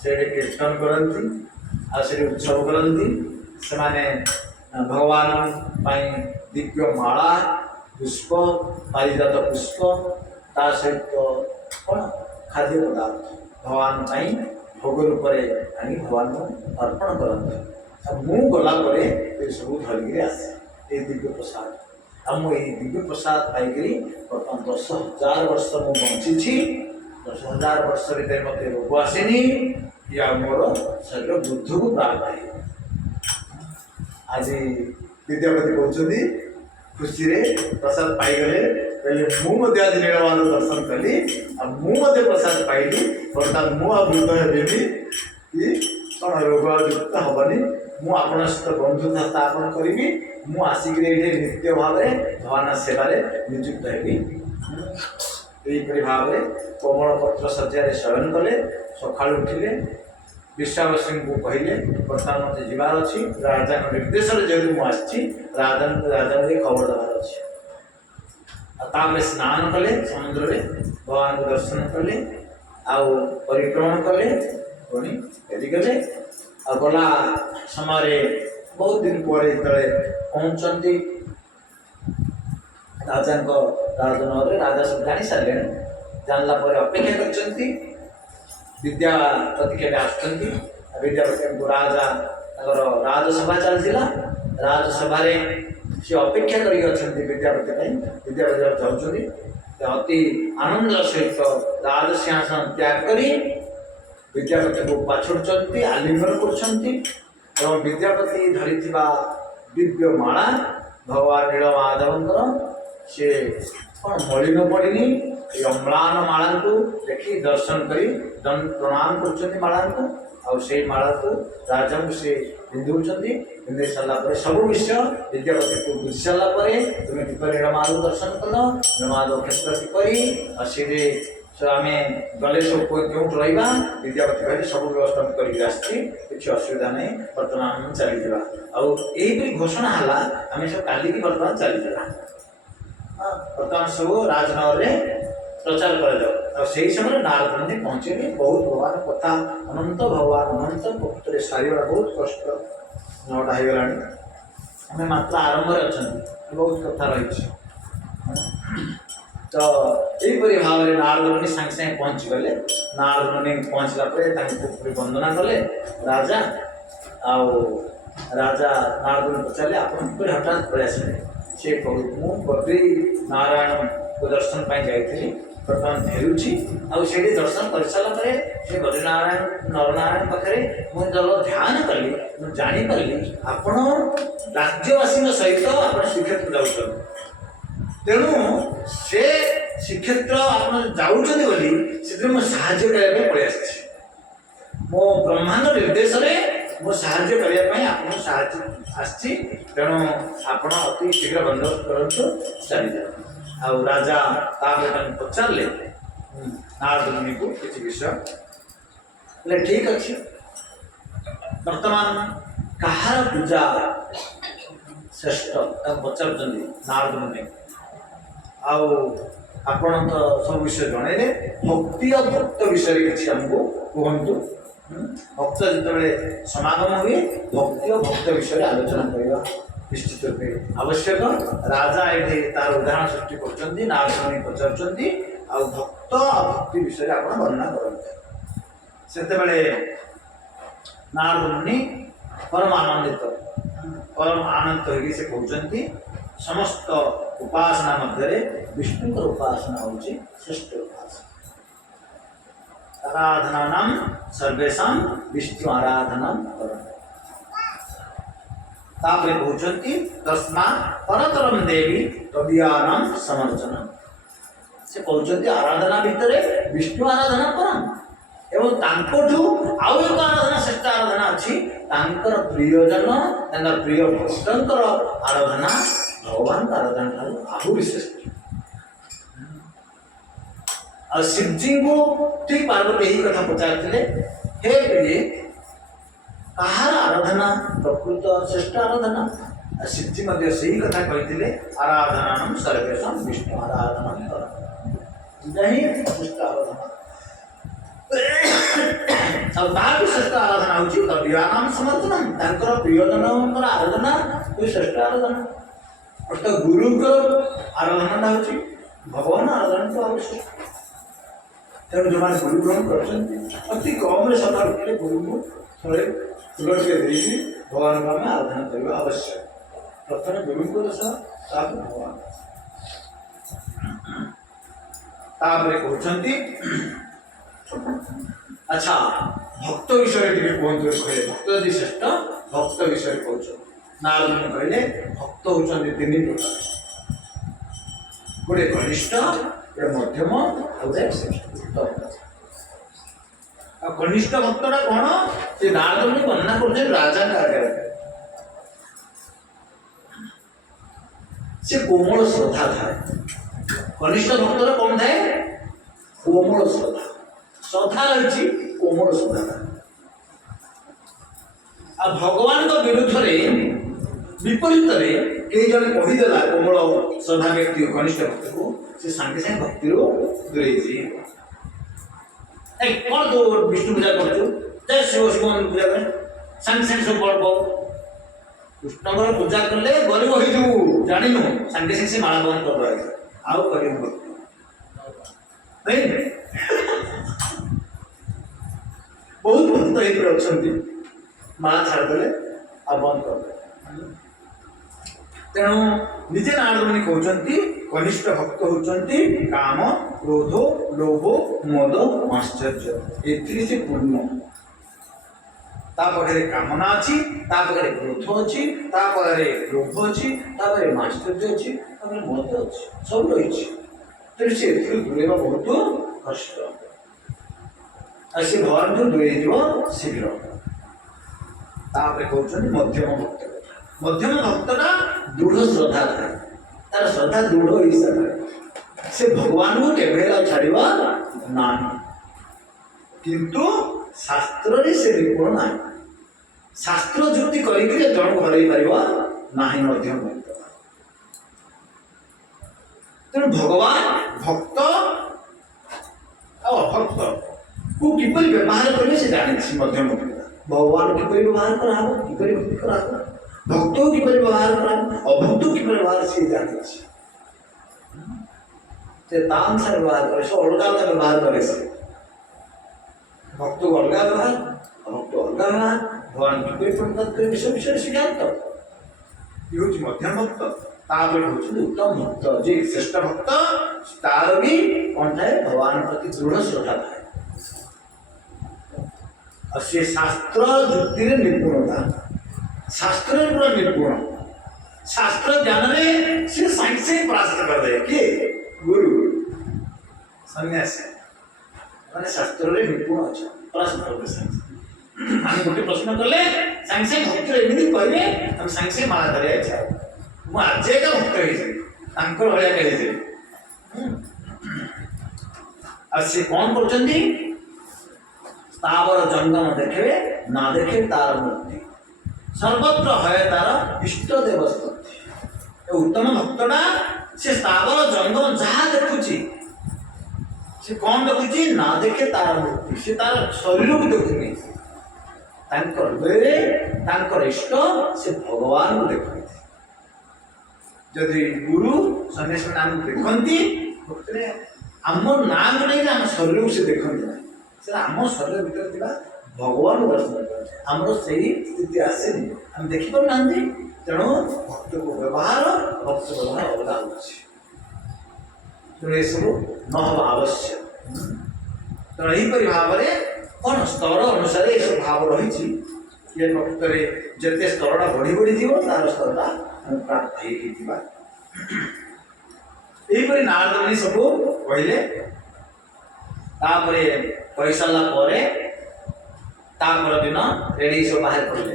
से कीर्तन करती उत्सव करती से भगवान दिव्य माला पुष्प पारिजात पुष्प ता सहित कौन खाद्य पदार्थ भगवान भोग रूप आनी भगवान अर्पण करते मु गला सब धरिक आसे ये दिव्य प्रसाद मुझे दिव्य प्रसाद पाइक बर्तमान 10,000 वर्ष मुझे बंची 10,000 वर्ष भर मत रोग आसनी या मोर शरीर बुद्ध को प्राप्त है आज विद्यापति कहते खुशी प्रसाद पाईगले कहले मुझे आज नीलमाधव दर्शन कली मुझे प्रसाद पाइली बर्तमान मुद्ध हेबी कि कौन रोगयुक्त हेनी मुझे सहित बंधुता स्थापन करी मुसिक नित्य भाव भगवान सेवार नियुक्त हेबी यहीपरि भाव कोमल पत्र शଯ୍या शयन कले सका उठिले विश्वावसी को कहले बर्तमान मत जीवार अच्छी राजा निर्देश जेहतु मुझे राजा खबर देवार अच्छी तापर स्नान कले समुद्र रे भगवान को दर्शन कले आउ परिक्रमण कले पुणी फेरी गले आ गला समय बहुत दिन पर तले पहुँचती राजा राजनगर राजा सब जानी सारे जानला पर अपेक्षा करछंती विद्यापति के आसुचंती विद्यापति को राजा राजसभा चलथिला राजसभा रे से अपेक्षा करी अछंती विद्यापति ପାଇଁ विद्यापति चाहछंती अति आनंद सहित राज सिंहासन त्याग करी विद्यापति को पाछुड़चंती आलिंगन करछंती एवं विद्यापति धरिथिबा दिव्य माला भगवान नीलमाधवंकर से कौन मलिन पड़नी अम्लान माला को देखी दर्शन करी प्रणाम कर माला को आउ से माला को राजा को से पिंधुचंती पिंधे सारा पर सब विषय विद्यापति को बुझी सारा तुम्हें किपर नीलमाधव दर्शन कल नीलमाधव क्षेत्र किपरी और से आम गले सब क्यों रहा विद्यापति भाई सब व्यवस्था करके असुविधा नहीं बर्तमान चली जा आई घोषणा है आम सब काली बर्तमान चली जा बर्तमान सब राजनगर प्रचार कर समय नारद मुनि पहुँचे बहुत भगवान कथा अनंत भगवान अनंत प्रकृत सारा बहुत कष्ट 9टा हो गला आम मात्र आरंभ अच्छा बहुत कथा रही तो यहीपरि भाव में नारद मुनि सागे सागे पहुँची गले नारद मुनि पहुँचला वंदना कले राजा आउ राजा नारद मुनि पचारे आप हठात पलि आसिले से कहूँ बद्री नारायण को दर्शन पाई जाइए बर्तमान फेरुची आउे दर्शन कर सारापर से बद्रीनारायण नरनारायण पाखे मुझे जब ध्यान कली मुझे जानीपारि आपण राज्यवासी सहित आप श्रीक्षेत्र जाऊँ तेणु से श्रीक्षेत्र आप जाऊँगी साहाଯ୍य करने पलि आसी मो ब्रह्मांड निर्देश मो साहाଯ୍य करने आसी तेणु आप अति शीघ्र बंदोबस्त करूँ चली जाओ राजा पचारे नारद मुनि को किसी विषय ठीक अच्छे बर्तमान कहार पूजा श्रेष्ठ पचार नारद मुनि आपण तो सब विषय जनइले भक्ति और भक्त विषय किसी आमको कहतु भक्त जो समागम हुए भक्ति और भक्त विषय आलोचना करवा निश्चित रूपे आवश्यक राजा ये तार उदाहरण सृष्टि कर नारद मुनि पचार आ भक्त और भक्ति विषय आप वर्णना करते से नारद मुनि परम आनंदित परम आनंद से कहते समस्त उपासना मध्य विष्णु उपासना हूँ श्रेष्ठ उपासना आराधना सर्वेशा विष्णु आराधना कहते तस्मा परतरम देवी तदीयानां समर्चनम से कहते आराधना भितर विष्णु आराधना परम एवं तांकोठू आउ एक आराधना श्रेष्ठ आराधना अच्छी तांकर प्रियजन तांकर प्रिय भक्तंकर आराधना भगवान का आराधना आहुरी श्रेष्ठ और शिवजी को ठीक पार्वती यही कथा पचारते हे प्रिय कहार आराधना प्रकृत श्रेष्ठ आराधना शिवजी से कथा कहते आराधना सर्वेशा विष्णु आराधना श्रेष्ठ आराधना श्रेष्ठ आराधना हूँ तदीयानां समर्थनम प्रियजन आराधना श्रेष्ठ आराधना अर्थात गुरु आराधना हूँ भगवान आराधना तो आवश्यक तेणु जो मैंने गुरु ग्रहण कर अति कम सदा उठे गुरु को थोड़े तुलसी देवी भगवान का आराधना करवा आवश्यक प्रथम गुरु को दशा भगवान कहते अच्छा भक्त विषय कहते भक्त यदि श्रेष्ठ भक्त विषय कह नारद मुनि कहले भक्त होती 3 प्रकार गोटे कनिष्ठ गोटे मध्यम गोटे श्रेष्ठ कनिष्ठ भक्तटा कौन से नारद मुनि वर्णना कर राजा आगे से कोमल श्रद्धा थाए कनिष्ठ भक्तर कौन थाए कोमल श्रद्धा श्रद्धा रही कोमल श्रद्धा आ भगवान विरुद्ध विपरीत कई जन कहीदेला कोमल श्रद्धा व्यक्ति कनिष्ठ भक्त को से सागे सागे भक्ति दूरे कौन तो विष्णु पूजा कर जय शिव शिव पूजा कर सागे सागे सब बड़ कृष्ण पूजा कले गरीब हो जान सागे सागे माला बंद कर आउ कर बहुत भक्त अच्छा माला छाड़दे आ बंद कर तेणु निजे नारदमुनि कहते कनिष्ठ भक्त होती काम क्रोध लोभ मद आश्चर्य ए से पूर्ण तापरे कामना अच्छी तापरे क्रोध अच्छी तापरे लोभ अच्छी तापरे आश्चर्य अच्छी मद अच्छी सब रही तेणु से दूरेवा बहुत कष्ट से भगवान तो दूरे शीघ्र तापरे कहते मध्यम भक्त मध्यम भक्तटा दृढ़ श्रद्धा था तार श्रद्धा दृढ़ हिसाब से भगवान को केवल छाड़वा ना किंतु शास्त्र रे से निपुण ना शास्त्र जुक्ति करिक जन घर पार ना मध्यम भक्त तेणु भगवान भक्त अभक्त को किपर व्यवहार करेंगे से जाने मध्यम भक्त भगवान किपर व्यवहार कराब किपर भक्ति कराब भक्त की व्यवहार अभक्त की व्यवहार से जाने अनुसार व्यवहार करे से अलग अलग व्यवहार करे से भक्त को अलग व्यवहार अभक्त अलग व्यवहार भगवान की प्रणिपात करे विषय विषय सिद्धांत ये मध्यम भक्त तापर उत्तम भक्त जे श्रेष्ठ भक्त तार भी कौन था भगवान प्रति दृढ़ श्रद्धा था और से शास्त्र युक्ति निपुणता शास्त्र पूरा निपुण शास्त्र ज्ञान में से साइंस से परास्त कर दे कि गुरु सन्यासी माने शास्त्र रे निपुण अच्छा परास्त कर दे साइंस हम गोटे प्रश्न करले साइंस से भक्त एमिति कहबे हम साइंस से माला धरे अच्छा मु आजे का भक्त है तांकर भलिया कहि दे आ से कौन करछन्ती तावर जंगम देखबे ना देखे तार मूर्ति सर्वत्र है तार इष्ट देव स्तुति उत्तम भक्तटा से स्थावर जंगम जहाँ देखुची से कौन देखुची ना देखे तार मूर्ति से तार शरीर को देखुनी हृदय इष्ट से भगवान को देखते जदि गुरु सन्यासी नाम देखती भक्तरे आम नाम नहीं आम शरीर को से देखते ना से आम शरीर भीतर थी भगवान दर्शन करते आम से स्थिति आसेनि आम देखिपार ना तेणु भक्त को व्यवहार भक्त व्यवहार अलग होती तेणु ये सब न हवा आवश्यक तेणु यहीपरि भाव में कौन स्तर अनुसार ये सब भाव रही ये प्रकृत में जिते स्तरटा बढ़ी बढ़ी थी तार स्तरटा प्राप्त होपरि नारद मुनि सब कहले कही सारापर दिन रेडी सब बाहर पड़े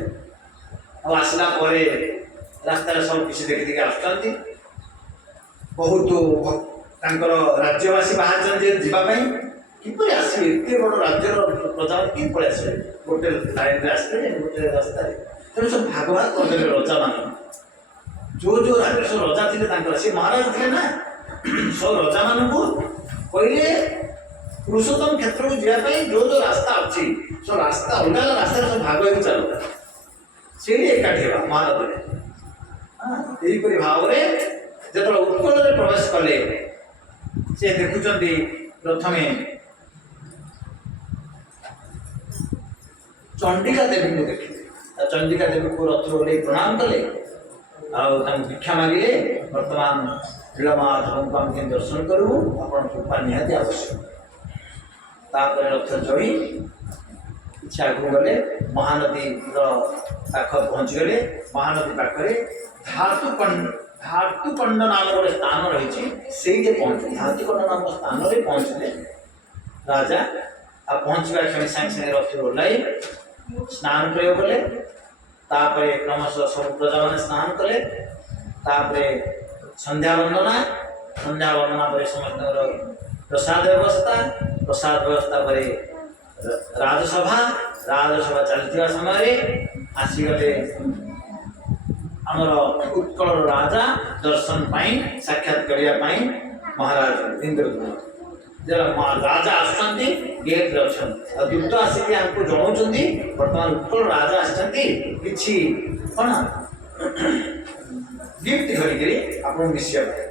अब आसला रास्ता सब किसी देखी देखी आसुँच बहुत राज्यवासी बाहर जावाई किपर आसवे एत बड़ राज्यर प्रजा कि पड़े आसवे गोटे लाइन में आसते गोटे रास्ता तेणु सब भाग भाग करदे रजा मान जो जो राज्य सब रजा थे सी महाराज थे ना सब रजा मान कहले पुरुषोत्तम क्षेत्र को जावाई जो जो रास्ता अच्छी सब रास्ता अलग अलग रास्ता सब भाग हो चलता से एकाठी महाराज यहीपरि भाव में जो उत्कल में प्रवेश कले से देखुं प्रथम चंडिका देवी को देखिए चंडिका देवी को रथ ओल्ले प्रणाम कले भिक्षा मांगे बर्तमान नीलमाधव को आम दर्शन करूँ आप कृपा निहाती आवश्यक तापर रथ चढ़ी इच्छा आगे गले महानदी पाख पहुँचीगले महानदी पाखे धातुकंड नाम गोटे स्थान रही से पहुँचे धातुकंड नाम स्थान में पहुँचले राजा आ पहुँचवा क्षण सागे सागे रथ ओह्लाई स्नान प्रयोग कले क्रमश सब प्रजा मैंने स्नान कले संध्या वंदना पर समस्त प्रसाद व्यवस्था पर राजसभा चलता समय आसीगले ଆମର ଉତ୍କଳ ରାଜା ଦର୍ଶନ ପାଇଁ ସାକ୍ଷାତ କରିବା ପାଇଁ ମହାରାଜ ଇନ୍ଦ୍ରଦ୍ୟୁମ୍ନ ରାଜା ଆସୁଛନ୍ତି ଗେଟ୍ରେ ଅଛନ୍ତି ଆଉ ଦୂତ ଆସିକି ଆମକୁ ଜଣାଉଛନ୍ତି ବର୍ତ୍ତମାନ ଉତ୍କଳ ରାଜା ଆସିଛନ୍ତି କିଛି କ'ଣ ଗିଫ୍ଟ ଧରିକିରି ଆପଣଙ୍କୁ ମିଶିବା ପାଇଁ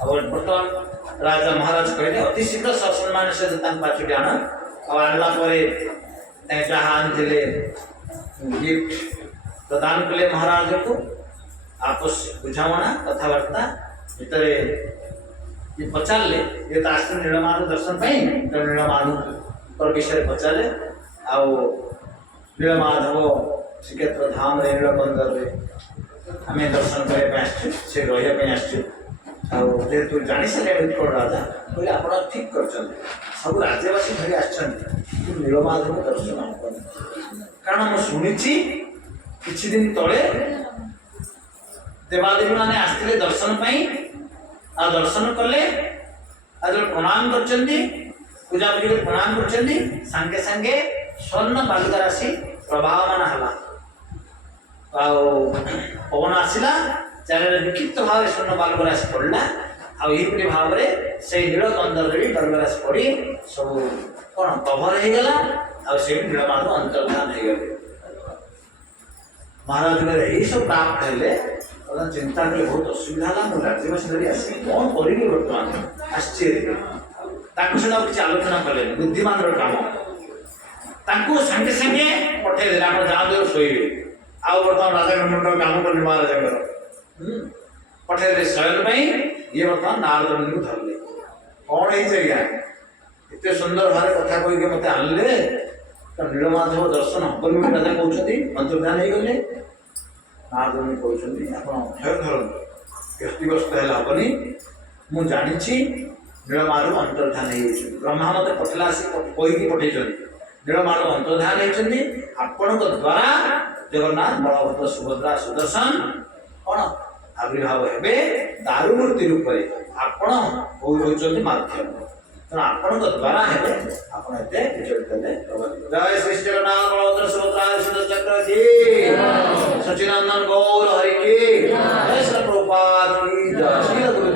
ଆଉ ବର୍ତ୍ତମାନ ରାଜା ମହାରାଜ କହିଲେ ଅତି ଶୀଘ୍ର ସସମ୍ମାନ ସହିତ ତାଙ୍କ ପାଛୁଟି ଆଣ ଆଉ ଆଣିଲା ପରେ ଯାହା ଆଣିଥିଲେ ଗିଫ୍ଟ ପ୍ରଦାନ କଲେ ମହାରାଜକୁ ଆପୋଷ ବୁଝାମଣା କଥାବାର୍ତ୍ତା ଭିତରେ ପଚାରିଲେ ଇଏ ତ ଆସିଥିଲେ ନୀଳମାଧବ ଦର୍ଶନ ପାଇଁ ତେଣୁ ନୀଳମାଧବଙ୍କର ବିଷୟରେ ପଚାରିଲେ ଆଉ ନୀଳମାଧବ ଶ୍ରୀକ୍ଷେତ୍ର ଧାମରେ ନୀଳକନ୍ଦରରେ ଆମେ ଦର୍ଶନ କରିବା ପାଇଁ ଆସିଛୁ ସେ ରହିବା ପାଇଁ ଆସିଛୁ ଆଉ ଯେହେତୁ ଜାଣିସାରିଲେ ଉତ୍କଳ ରାଜା କହିଲେ ଆପଣ ଠିକ୍ କରିଛନ୍ତି ସବୁ ରାଜ୍ୟବାସୀ ଧରି ଆସିଛନ୍ତି କିନ୍ତୁ ନୀଳମାଧବ ଦର୍ଶନ କଲେ କାରଣ ମୁଁ ଶୁଣିଛି କିଛି ଦିନ ତଳେ ଦେବାଦେବୀ ମାନେ ଆସିଥିଲେ ଦର୍ଶନ ପାଇଁ ଆଉ ଦର୍ଶନ କଲେ ଆଉ ଯେତେବେଳେ ପ୍ରଣାମ କରିଛନ୍ତି ପୂଜାପୂଜି କରି ପ୍ରଣାମ କରିଛନ୍ତି ସାଙ୍ଗେ ସାଙ୍ଗେ ସ୍ୱର୍ଣ୍ଣ ବାଲୁକା ରାଶି ପ୍ରବାହମାନ ହେଲା ଆଉ ପବନ ଆସିଲା ଚାରିଆଡ଼େ ବିକ୍ଷିପ୍ତ ଭାବରେ ସ୍ୱର୍ଣ୍ଣ ବାଲୁକା ରାଶି ପଡ଼ିଲା ଆଉ ଏହିପରି ଭାବରେ ସେଇ ନୀଳକନ୍ଦରରେ ବି ବାଲୁକା ରାଶି ପଡ଼ି ସବୁ କ'ଣ କଭର ହେଇଗଲା ଆଉ ସେଇଠି ନୀଳମାଧବ ଅନ୍ତର୍ଧାନ ହେଇଗଲେ ମହାରାଜଙ୍କର ଏହିସବୁ ପ୍ରାପ୍ତ ହେଲେ ଚିନ୍ତା କଲେ ବହୁତ ଅସୁବିଧା ହେଲା ମୁଁ ରାଜ୍ୟବାସୀ ଧରି ଆସିବି କ'ଣ କରିବି ବର୍ତ୍ତମାନ ଆସିଛି ତାଙ୍କୁ ସେଟା କିଛି ଆଲୋଚନା କଲେନି ବୁଦ୍ଧିମାନର କାମ ତାଙ୍କୁ ସାଙ୍ଗେ ସାଙ୍ଗେ ପଠେଇଦେଲେ ଆପଣ ଯାଆନ୍ତୁ ଶୋଇବେ ଆଉ ବର୍ତ୍ତମାନ ରାଜାଙ୍କ ମୁଣ୍ଡ କାମ କଲେ ମହାରାଜାଙ୍କର ପଠେଇଦେଲେ ଶୟନ ପାଇଁ ଇଏ ବର୍ତ୍ତମାନ ନାରଦମୁନିକୁ ଧରିଲେ କ'ଣ ହେଇଛି ଆଜ୍ଞା ଏତେ ସୁନ୍ଦର ଭାବରେ କଥା କହିକି ମୋତେ ଆଣିଲେ ନୀଳମାଧବ ଦର୍ଶନ ହବନି ବୋଲି ରାଜା କହୁଛନ୍ତି ଅନ୍ତର୍ଧାନ ହେଇଗଲେ ନାରଦମୁନି କହୁଛନ୍ତି ଆପଣ ଭୟ ଧରନ୍ତୁ ବ୍ୟକ୍ତିଗ୍ରସ୍ତ ହେଲେ ହବନି ମୁଁ ଜାଣିଛି ନୀଳମାଧବ ଅନ୍ତର୍ଧାନ ହେଇଯାଇଛନ୍ତି ବ୍ରହ୍ମା ମୋତେ ପଠେଇଲା ଆସି କହିକି ପଠେଇଛନ୍ତି ନୀଳମାଧବ ଅନ୍ତର୍ଧାନ ହେଇଛନ୍ତି ଆପଣଙ୍କ ଦ୍ୱାରା ଜଗନ୍ନାଥ ବଳଭଦ୍ର ସୁଭଦ୍ରା ସୁଦର୍ଶନ କ'ଣ ଆବିର୍ଭାବ ହେବେ ଦାରୁମୂର୍ତ୍ତି ରୂପରେ ଆପଣ ହେଉଛନ୍ତି ମାଧ୍ୟମ ତେଣୁ ଆପଣଙ୍କ ଦ୍ୱାରା ହେବେ ଆପଣ ଏତେ ବିଚଳିତ ହେଲେ ଜୟ ଶ୍ରୀ ଜଗନ୍ନାଥ ବଳଭଦ୍ର ସୁଭଦ୍ରା ସୁଦର୍ଶନ କି ସଚିନନ୍ଦନ ଗୌର ହରି କି ଜୟ ଶ୍ରୀ ପ୍ରଭୁପାଦ କି ଜୟ ଶ୍ରୀ ଗୁରୁ